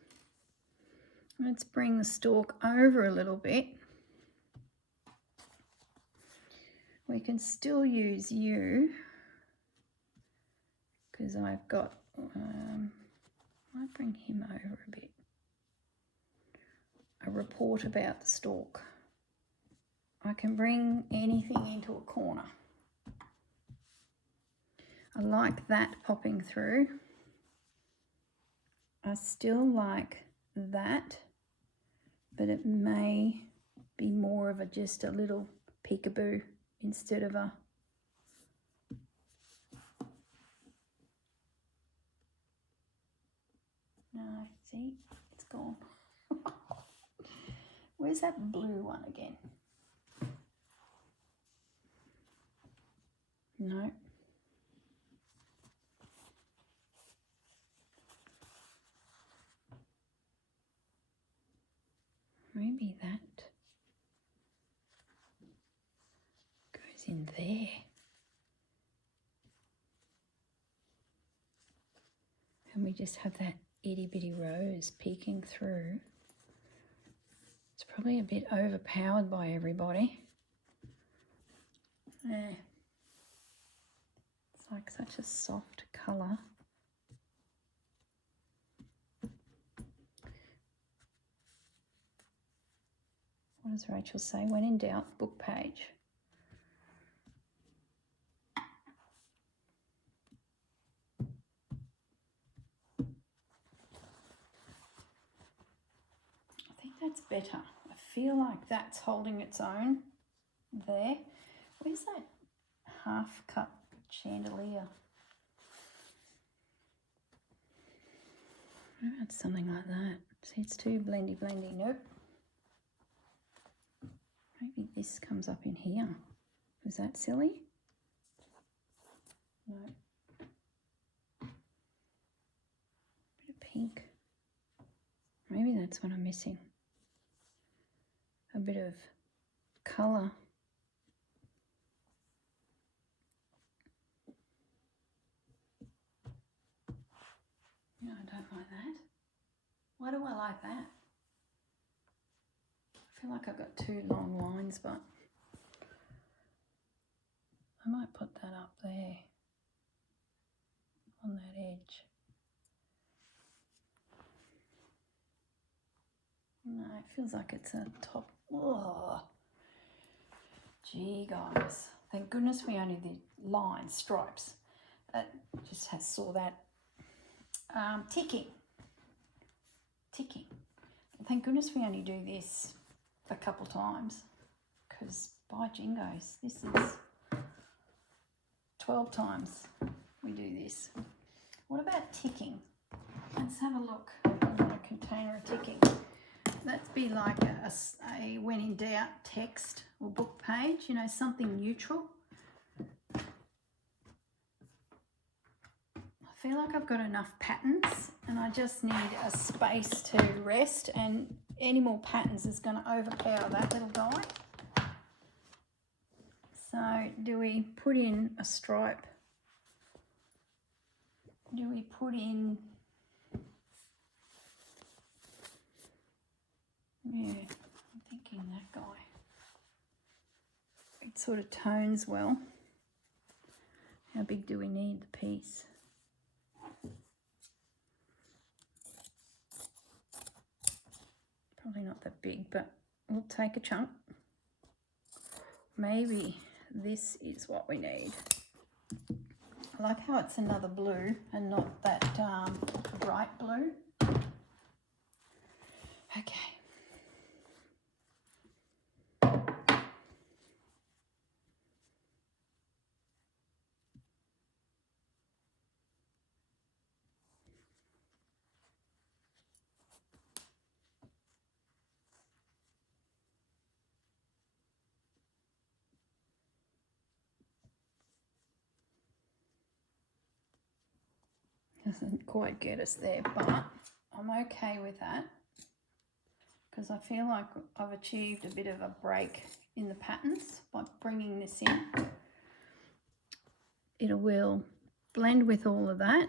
Let's bring the stalk over a little bit. We can still use you because I've got, I might bring him over a bit. A report about the stalk. I can bring anything into a corner. I like that popping through. I still like that, but it may be more of just a little peekaboo instead of a no, see, it's gone. Where's that blue one again? No. Maybe that goes in there. And we just have that itty bitty rose peeking through. It's probably a bit overpowered by everybody. Yeah. It's like such a soft colour. What does Rachel say? When in doubt, book page. I think that's better. I feel like that's holding its own there. Where's that half cut chandelier? What about something like that? See, it's too blendy. Nope. Maybe this comes up in here. Was that silly? No. Bit of pink. Maybe that's what I'm missing. A bit of colour. No, I don't like that. Why do I like that? I feel like I've got two long lines, but I might put that up there on that edge. No, it feels like it's a top. Oh, gee, guys. Thank goodness we only did lines, stripes. That just saw that. Ticking. Thank goodness we only do this a couple times, because by jingos, this is 12 times we do this. What about ticking? Let's have a look at a container of ticking. That'd be like a when in doubt text or book page, you know, something neutral. I feel like I've got enough patterns and I just need a space to rest, and any more patterns is going to overpower that little guy. So do we put in a stripe? Do we put in, yeah, I'm thinking that guy. It sort of tones well. How big do we need the piece? not that big, but we'll take a chunk. Maybe this is what we need. I like how it's another blue and not that bright blue. Okay. Doesn't quite get us there, but I'm okay with that because I feel like I've achieved a bit of a break in the patterns by bringing this in. It will blend with all of that,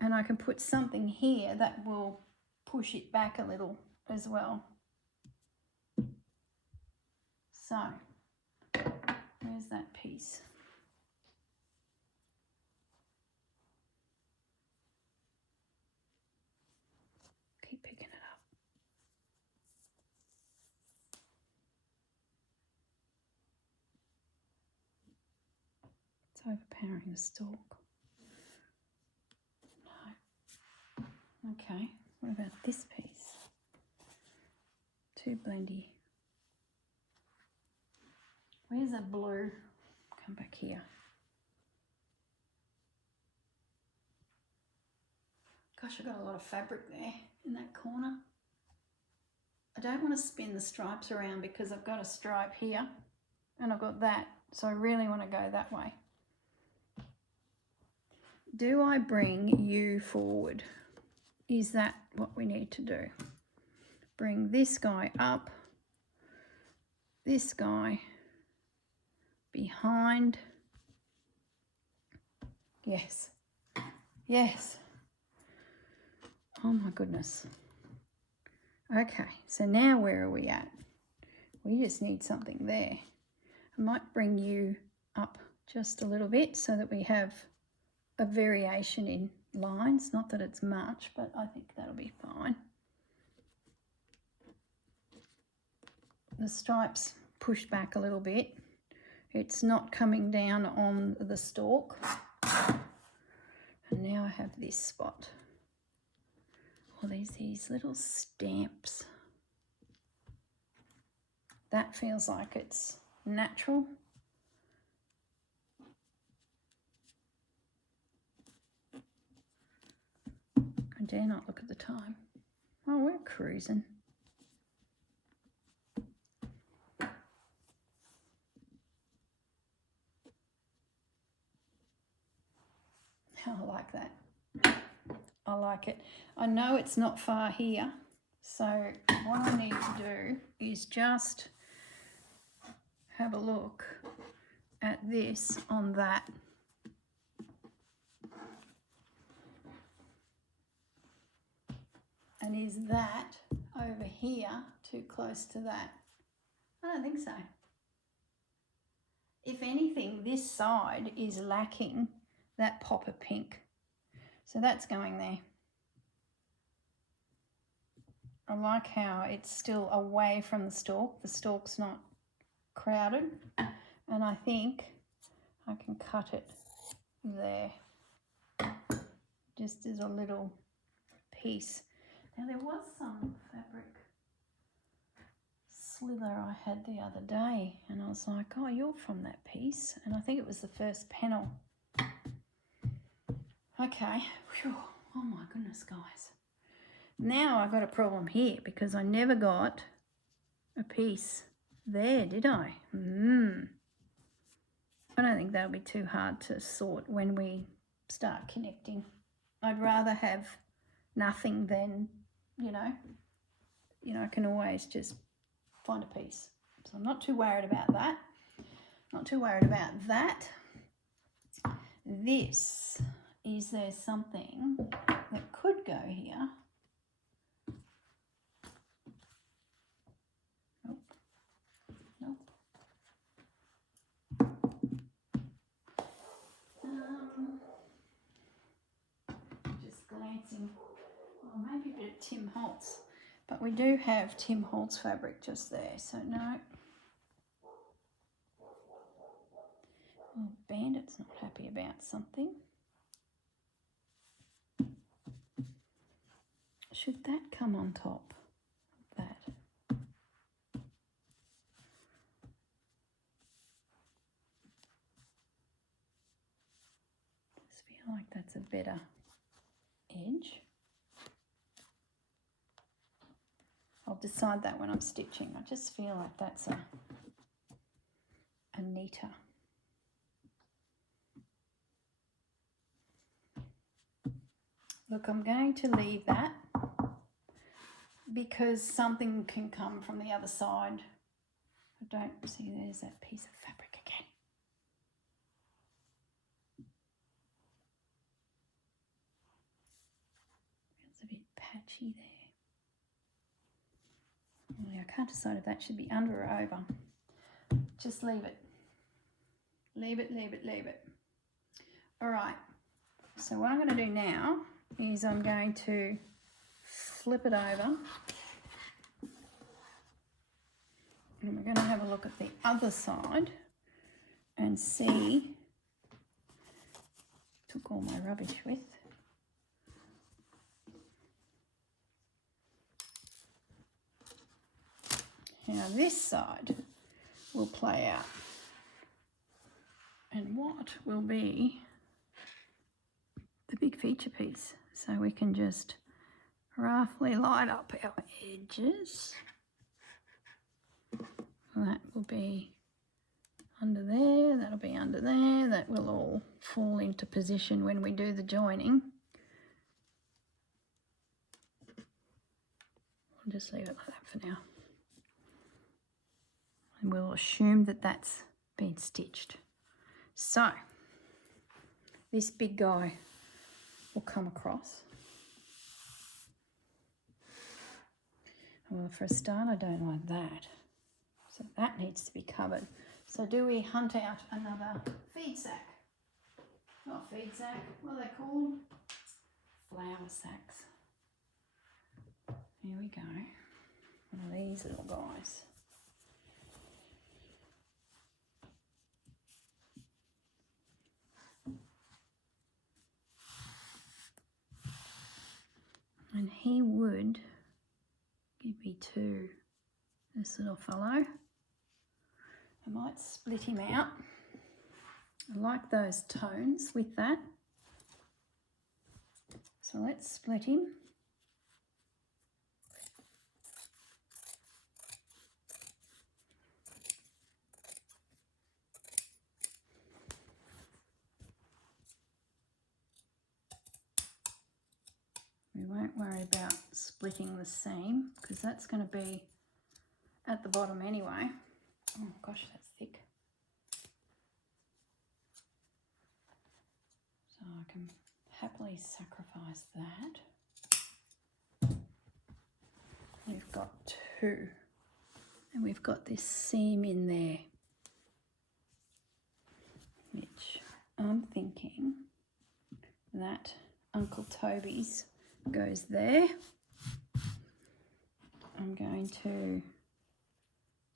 and I can put something here that will push it back a little as well. So where's that piece? Keep picking it up. It's overpowering the stalk. No. Okay, what about this piece? Too blendy. Where's that blue? Come back here. Gosh, I've got a lot of fabric there in that corner. I don't want to spin the stripes around because I've got a stripe here and I've got that, so I really want to go that way. Do I bring you forward? Is that what we need to do? Bring this guy up, this guy behind. Yes, yes. Oh my goodness. Okay, so now where are we at? We just need something there. I might bring you up just a little bit so that we have a variation in lines. Not that it's much, but I think that'll be fine. The stripes pushed back a little bit. It's not coming down on the stalk. And now I have this spot. Oh, there's these little stamps. That feels like it's natural. I dare not look at the time. Oh, we're cruising. I like that. I like it. I know it's not far here, so what I need to do is just have a look at this on that. And is that over here too close to that? I don't think so. If anything, this side is lacking that pop of pink. So that's going there. I like how it's still away from the stalk. The stalk's not crowded. And I think I can cut it there. Just as a little piece. Now there was some fabric slither I had the other day. And I was like, oh, you're from that piece. And I think it was the first panel. Okay. Whew. Oh my goodness, guys. Now I've got a problem here because I never got a piece there, did I? I don't think that'll be too hard to sort when we start connecting. I'd rather have nothing than, you know, I can always just find a piece. So I'm not too worried about that. Not too worried about that. This, is there something that could go here? Nope. Just glancing. Oh, maybe a bit of Tim Holtz. But we do have Tim Holtz fabric just there, so no. Oh, Bandit's not happy about something. Should that come on top of that? Just feel like that's a better edge. I'll decide that when I'm stitching. I just feel like that's a neater. Look, I'm going to leave that because something can come from the other side. I don't see, there's that piece of fabric again. Feels a bit patchy there. Really, I can't decide if that should be under or over. Just leave it. Leave it, leave it, leave it. All right, so what I'm going to do now is I'm going to flip it over and we're going to have a look at the other side and see, took all my rubbish with. How this side will play out and what will be the big feature piece. So we can just roughly line up our edges. That will be under there, that'll be under there, that will all fall into position when we do the joining. I'll just leave it like that for now. And we'll assume that that's been stitched. So this big guy will come across. Well, for a start, I don't like that. So that needs to be covered. So do we hunt out another feed sack? Not feed sack, what are they called? Flour sacks. Here we go. One of these little guys. And he would give me two, this little fellow. I might split him out. I like those tones with that. So let's split him. We won't worry about splitting the seam because that's going to be at the bottom anyway. Oh gosh, that's thick. So I can happily sacrifice that. We've got two. And we've got this seam in there, which I'm thinking that Uncle Toby's goes there. I'm going to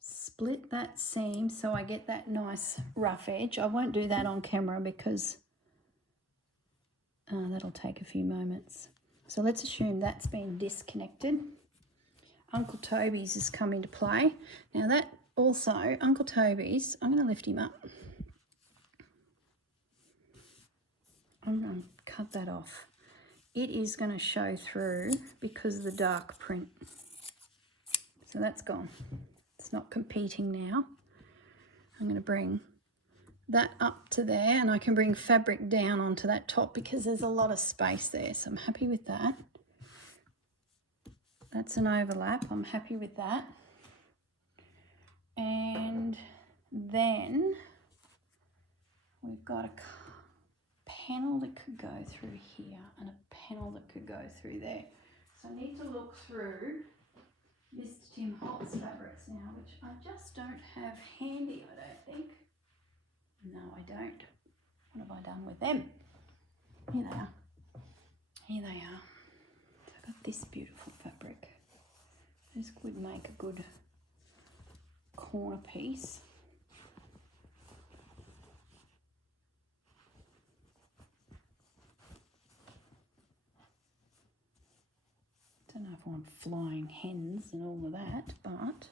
split that seam so I get that nice rough edge. I won't do that on camera because that'll take a few moments. So let's assume that's been disconnected. Uncle Toby's has come into play. Now that also, Uncle Toby's, I'm going to lift him up. I'm going to cut that off. It is going to show through because of the dark print. So that's gone. It's not competing now. I'm going to bring that up to there and I can bring fabric down onto that top because there's a lot of space there. So I'm happy with that. That's an overlap. I'm happy with that. And then we've got a panel that could go through here and a panel that could go through there. So I need to look through Mr. Tim Holtz fabrics now, which I just don't have handy, I don't think. No, I don't. What have I done with them? Here they are. Here they are. So I've got this beautiful fabric. This would make a good corner piece. Don't know if I want flying hens and all of that, but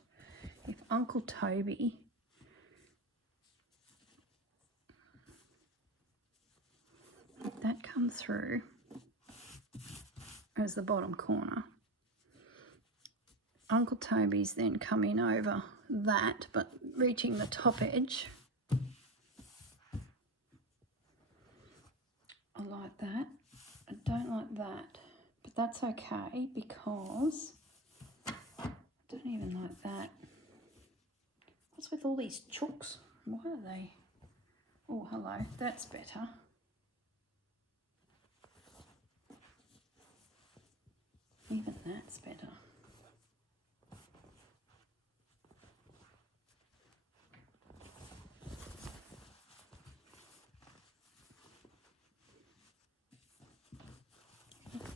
if Uncle Toby that comes through as the bottom corner, Uncle Toby's then come in over that, but reaching the top edge. I like that. I don't like that, but that's okay because I don't even like that. What's with all these chooks? Why are they? Oh, hello, that's better. Even that's better.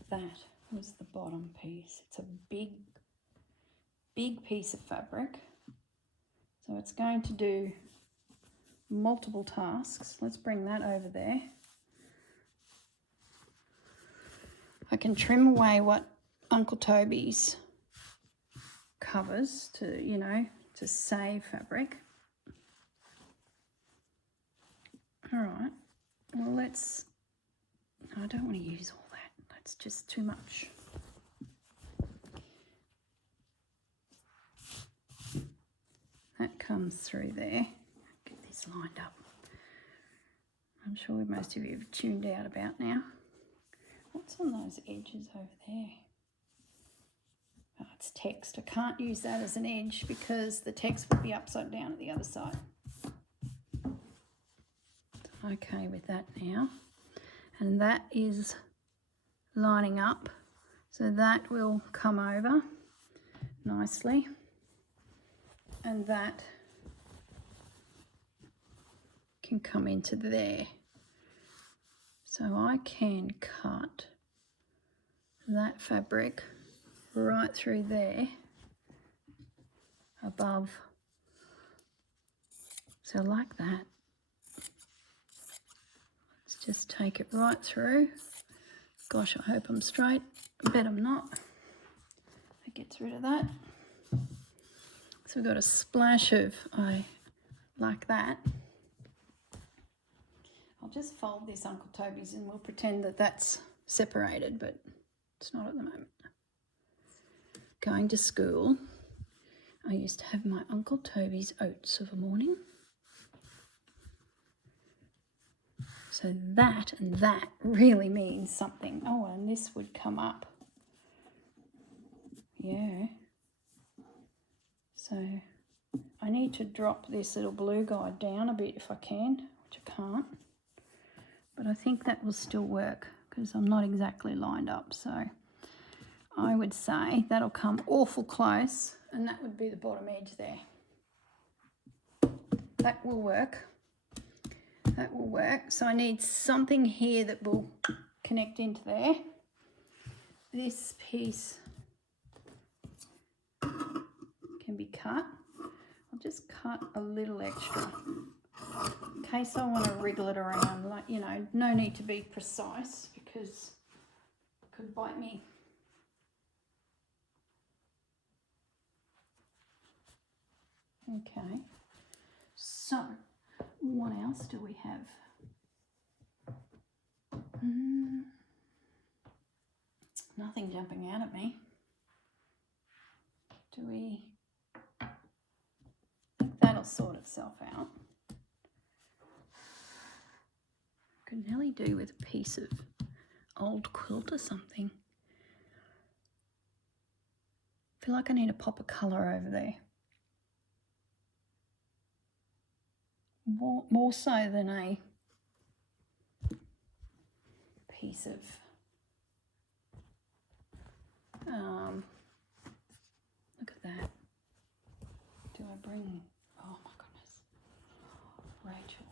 That was the bottom piece. It's a big piece of fabric, so it's going to do multiple tasks. Let's bring that over there. I can trim away what Uncle Toby's covers to, you know, to save fabric. All right, well, let's, I don't want to use all that. That's just too much. That comes through there. Get this lined up. I'm sure most of you have tuned out about now. What's on those edges over there? Oh, it's text. I can't use that as an edge because the text would be upside down at the other side. Okay with that now. And that is lining up. So that will come over nicely. And that can come into there. So I can cut that fabric right through there above. So like that. Let's just take it right through. Gosh, I hope I'm straight. I bet I'm not. That gets rid of that. So we've got a splash of, I like that. I'll just fold this Uncle Toby's and we'll pretend that that's separated, but it's not at the moment. Going to school, I used to have my Uncle Toby's oats of a morning. So that and that really means something. Oh, and this would come up. Yeah. So I need to drop this little blue guy down a bit if I can, which I can't. But I think that will still work because I'm not exactly lined up. So I would say that'll come awful close and that would be the bottom edge there. That will work. That will work. So I need something here that will connect into there. This piece can be cut. I'll just cut a little extra in case I want to wriggle it around. Like, you know, no need to be precise because it could bite me. Okay, so what else do we have? Nothing jumping out at me. Do we? I think that'll sort itself out. Could nearly do with a piece of old quilt or something. I feel like I need to pop a colour over there. More so than a piece of look at that. Do I bring, oh my goodness, Rachel.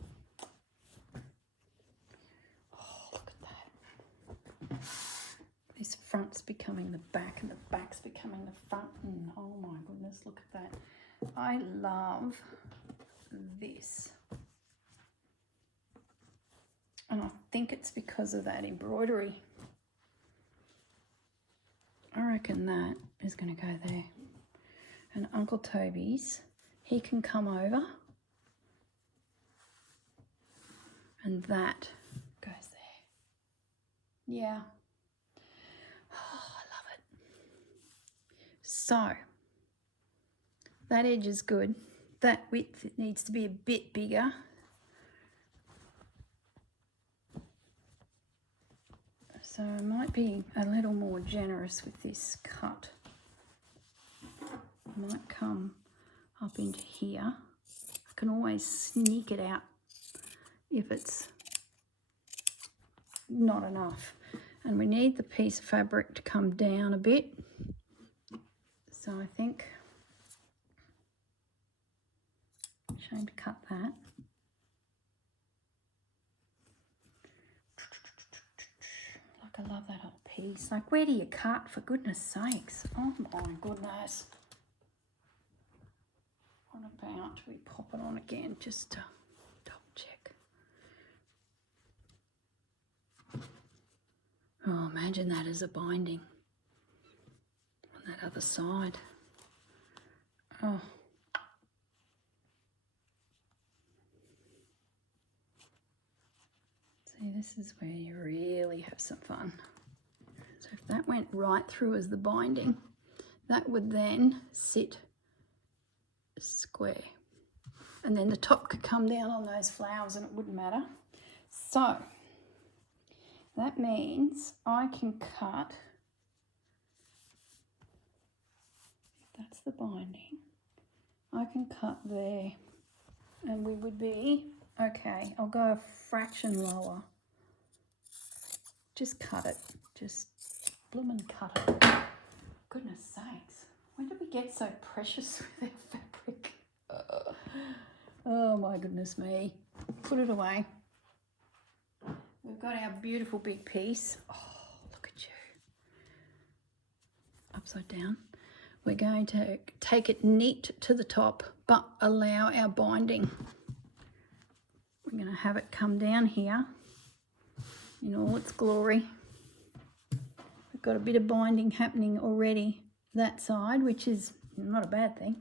Oh, look at that. This front's becoming the back and the back's becoming the front. And oh my goodness, look at that. I love this. And I think it's because of that embroidery. I reckon that is going to go there. And Uncle Toby's, he can come over. And that goes there. Yeah. Oh, I love it. So, that edge is good. That width needs to be a bit bigger. So I might be a little more generous with this cut. I might come up into here. I can always sneak it out if it's not enough. And we need the piece of fabric to come down a bit. So I think, shame to cut that. I love that whole piece. Like, where do you cut, for goodness sakes? Oh my goodness. What about we pop it on again just to double check? Oh, imagine that as a binding on that other side. Oh. See, this is where you really have some fun. So if that went right through as the binding, that would then sit square. And then the top could come down on those flowers and it wouldn't matter. So that means I can cut, if that's the binding, I can cut there and we would be, okay, I'll go a fraction lower. Just cut it. Just bloomin' cut it. Goodness sakes. When did we get so precious with our fabric? Oh my goodness me. Put it away. We've got our beautiful big piece. Oh, look at you. Upside down. We're going to take it neat to the top, but allow our binding. We're going to have it come down here in all its glory. We've got a bit of binding happening already that side, which is not a bad thing.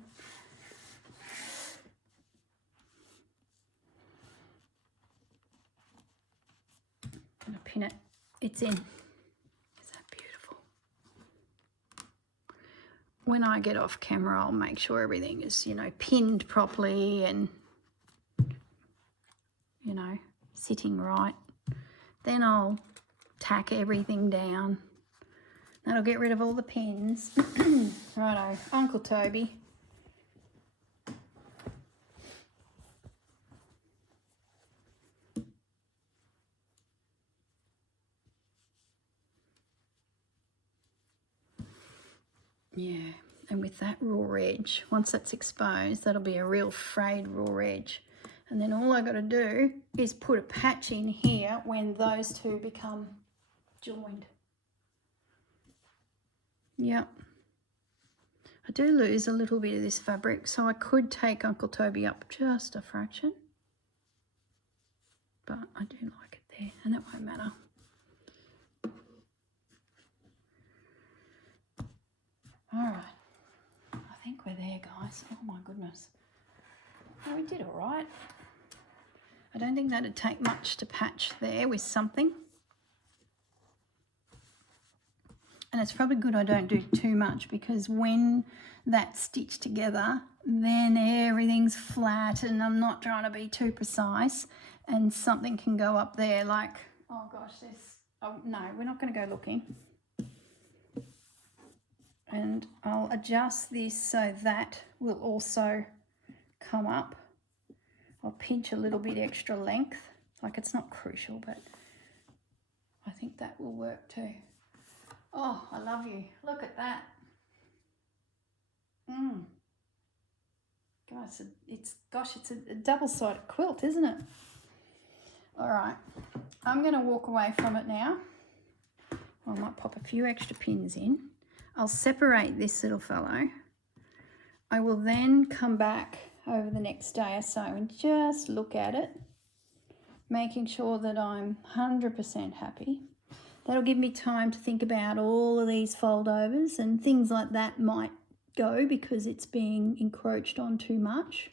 I'm going to pin it. It's in. Is that beautiful? When I get off camera, I'll make sure everything is, you know, pinned properly and, you know, sitting right. Then I'll tack everything down. That'll get rid of all the pins. Righto, Uncle Toby. Yeah, and with that raw edge, once that's exposed, that'll be a real frayed raw edge. And then all I got to do is put a patch in here when those two become joined. Yep. I do lose a little bit of this fabric, so I could take Uncle Toby up just a fraction. But I do like it there, and that won't matter. All right. I think we're there, guys. Oh my goodness. Oh, we did all right. I don't think that'd take much to patch there with something. And it's probably good I don't do too much, because when that's stitched together, then everything's flat and I'm not trying to be too precise, and something can go up there like, oh gosh, there's, oh no, we're not going to go looking. And I'll adjust this so that will also come up. I'll pinch a little bit extra length. Like, it's not crucial, but I think that will work too. Oh, I love you. Look at that. Guys, it's a double-sided quilt, isn't it? All right. I'm going to walk away from it now. I might pop a few extra pins in. I'll separate this little fellow. I will then come back over the next day or so and just look at it, making sure that I'm 100% happy. That'll give me time to think about all of these foldovers, and things like that might go because it's being encroached on too much.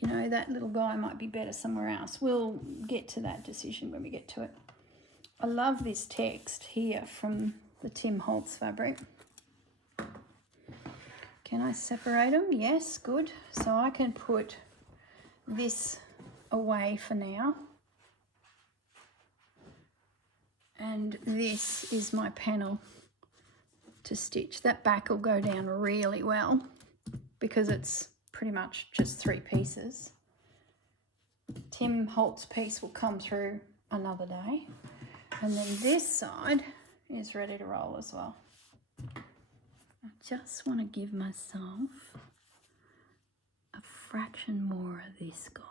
You know, that little guy might be better somewhere else. We'll get to that decision when we get to it. I love this text here from the Tim Holtz fabric. Can I separate them? Yes, good. So I can put this away for now. And this is my panel to stitch. That back will go down really well because it's pretty much just 3 pieces. Tim Holtz piece will come through another day. And then this side is ready to roll as well. I just want to give myself a fraction more of this guy.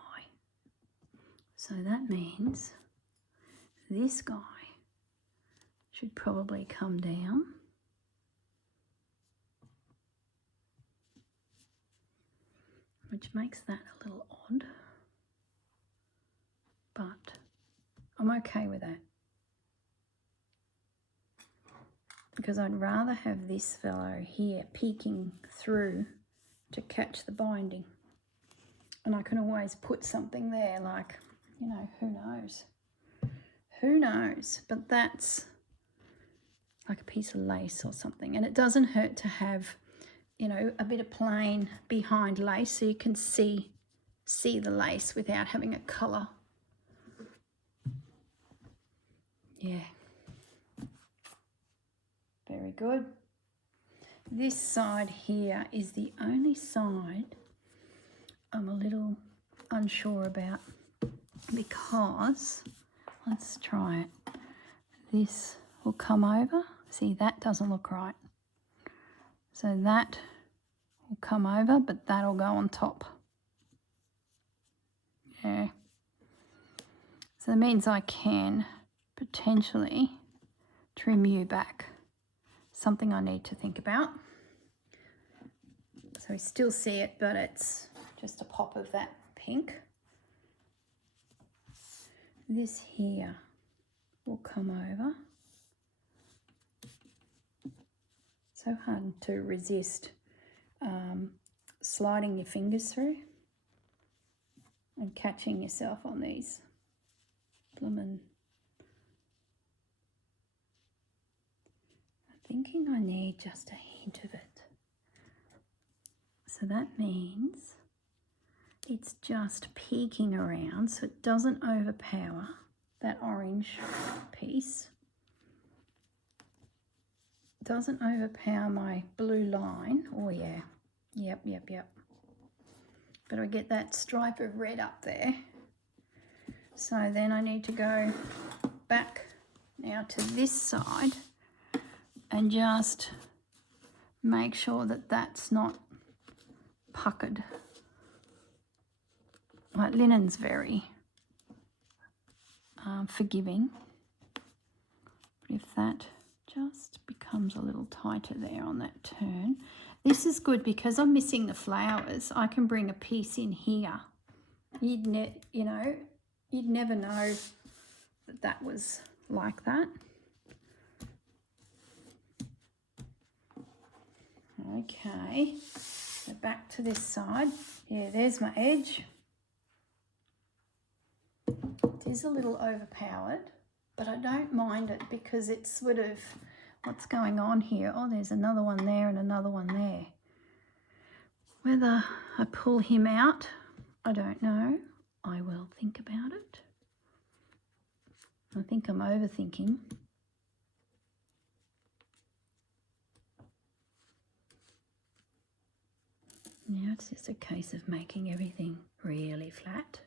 So that means this guy should probably come down. Which makes that a little odd. But I'm okay with that. Because I'd rather have this fellow here peeking through to catch the binding. And I can always put something there like, you know, who knows? Who knows? But that's like a piece of lace or something. And it doesn't hurt to have, you know, a bit of plain behind lace so you can see the lace without having a colour. Yeah. Very good. This side here is the only side I'm a little unsure about because, let's try it. This will come over. See, that doesn't look right. So that will come over, but that'll go on top. Yeah. So that means I can potentially trim you back. Something I need to think about. So we still see it, but it's just a pop of that pink. This here will come over. So hard to resist sliding your fingers through and catching yourself on these bloomin'. I'm thinking I need just a hint of it. So that means it's just peeking around so it doesn't overpower that orange piece. Doesn't overpower my blue line. Oh yeah, yep. But I get that stripe of red up there. So then I need to go back now to this side and just make sure that that's not puckered. Like linen's very forgiving. But if that just becomes a little tighter there on that turn. This is good because I'm missing the flowers. I can bring a piece in here. You'd never know that that was like that. Okay, so back to this side. Yeah, there's my edge. It is a little overpowered, but I don't mind it because it's sort of what's going on here. Oh, there's another one there and another one there. Whether I pull him out, I don't know. I will think about it. I think I'm overthinking. Now it's just a case of making everything really flat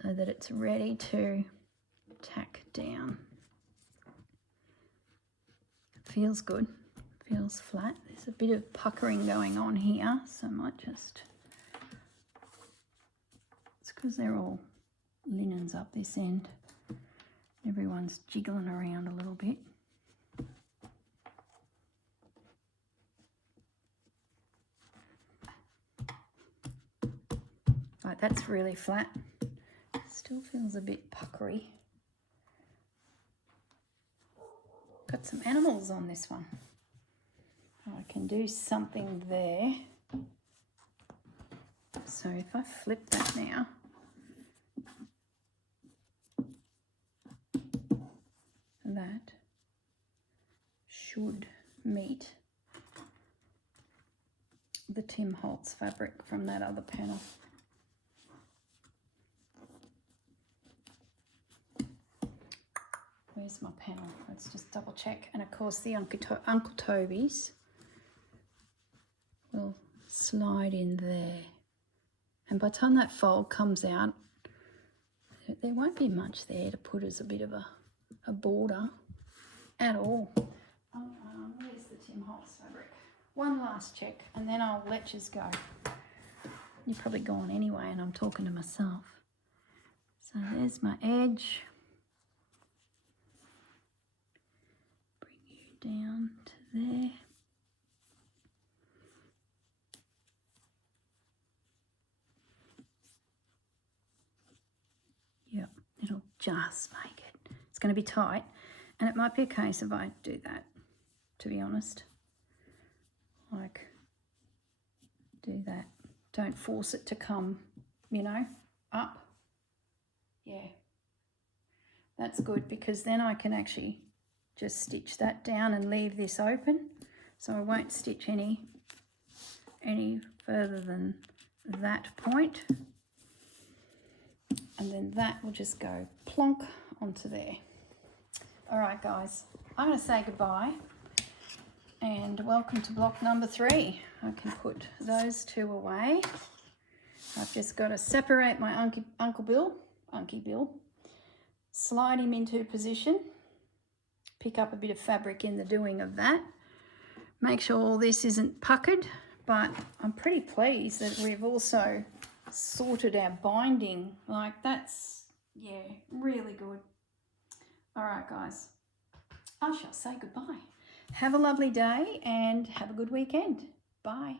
so that it's ready to tack down. It feels good, feels flat. There's a bit of puckering going on here, so I might just, it's because they're all linens up this end. Everyone's jiggling around a little bit. that's really flat. Still feels a bit puckery. Got some animals on this one. I can do something there. So if I flip that now, that should meet the Tim Holtz fabric from that other panel. Where's my panel? Let's just double check. And of course the Uncle Toby's will slide in there. And by the time that fold comes out, there won't be much there to put as a bit of a border at all. Where's the Tim Holtz fabric? One last check and then I'll let yous go. You're probably gone anyway and I'm talking to myself. So there's my edge. Bring you down to there. Yep, it'll just make it. It's going to be tight and it might be a case of I do that, to be honest. Like, do that. Don't force it to come, you know, up. Yeah, that's good because then I can actually just stitch that down and leave this open. So I won't stitch any further than that point. And then that will just go plonk onto there. All right, guys, I'm going to say goodbye and welcome to block number 3. I can put those two away. I've just got to separate my Unky Bill, slide him into position, pick up a bit of fabric in the doing of that. Make sure all this isn't puckered, but I'm pretty pleased that we've also sorted our binding. Like, that's, yeah, really good. All right, guys, I shall say goodbye. Have a lovely day and have a good weekend. Bye.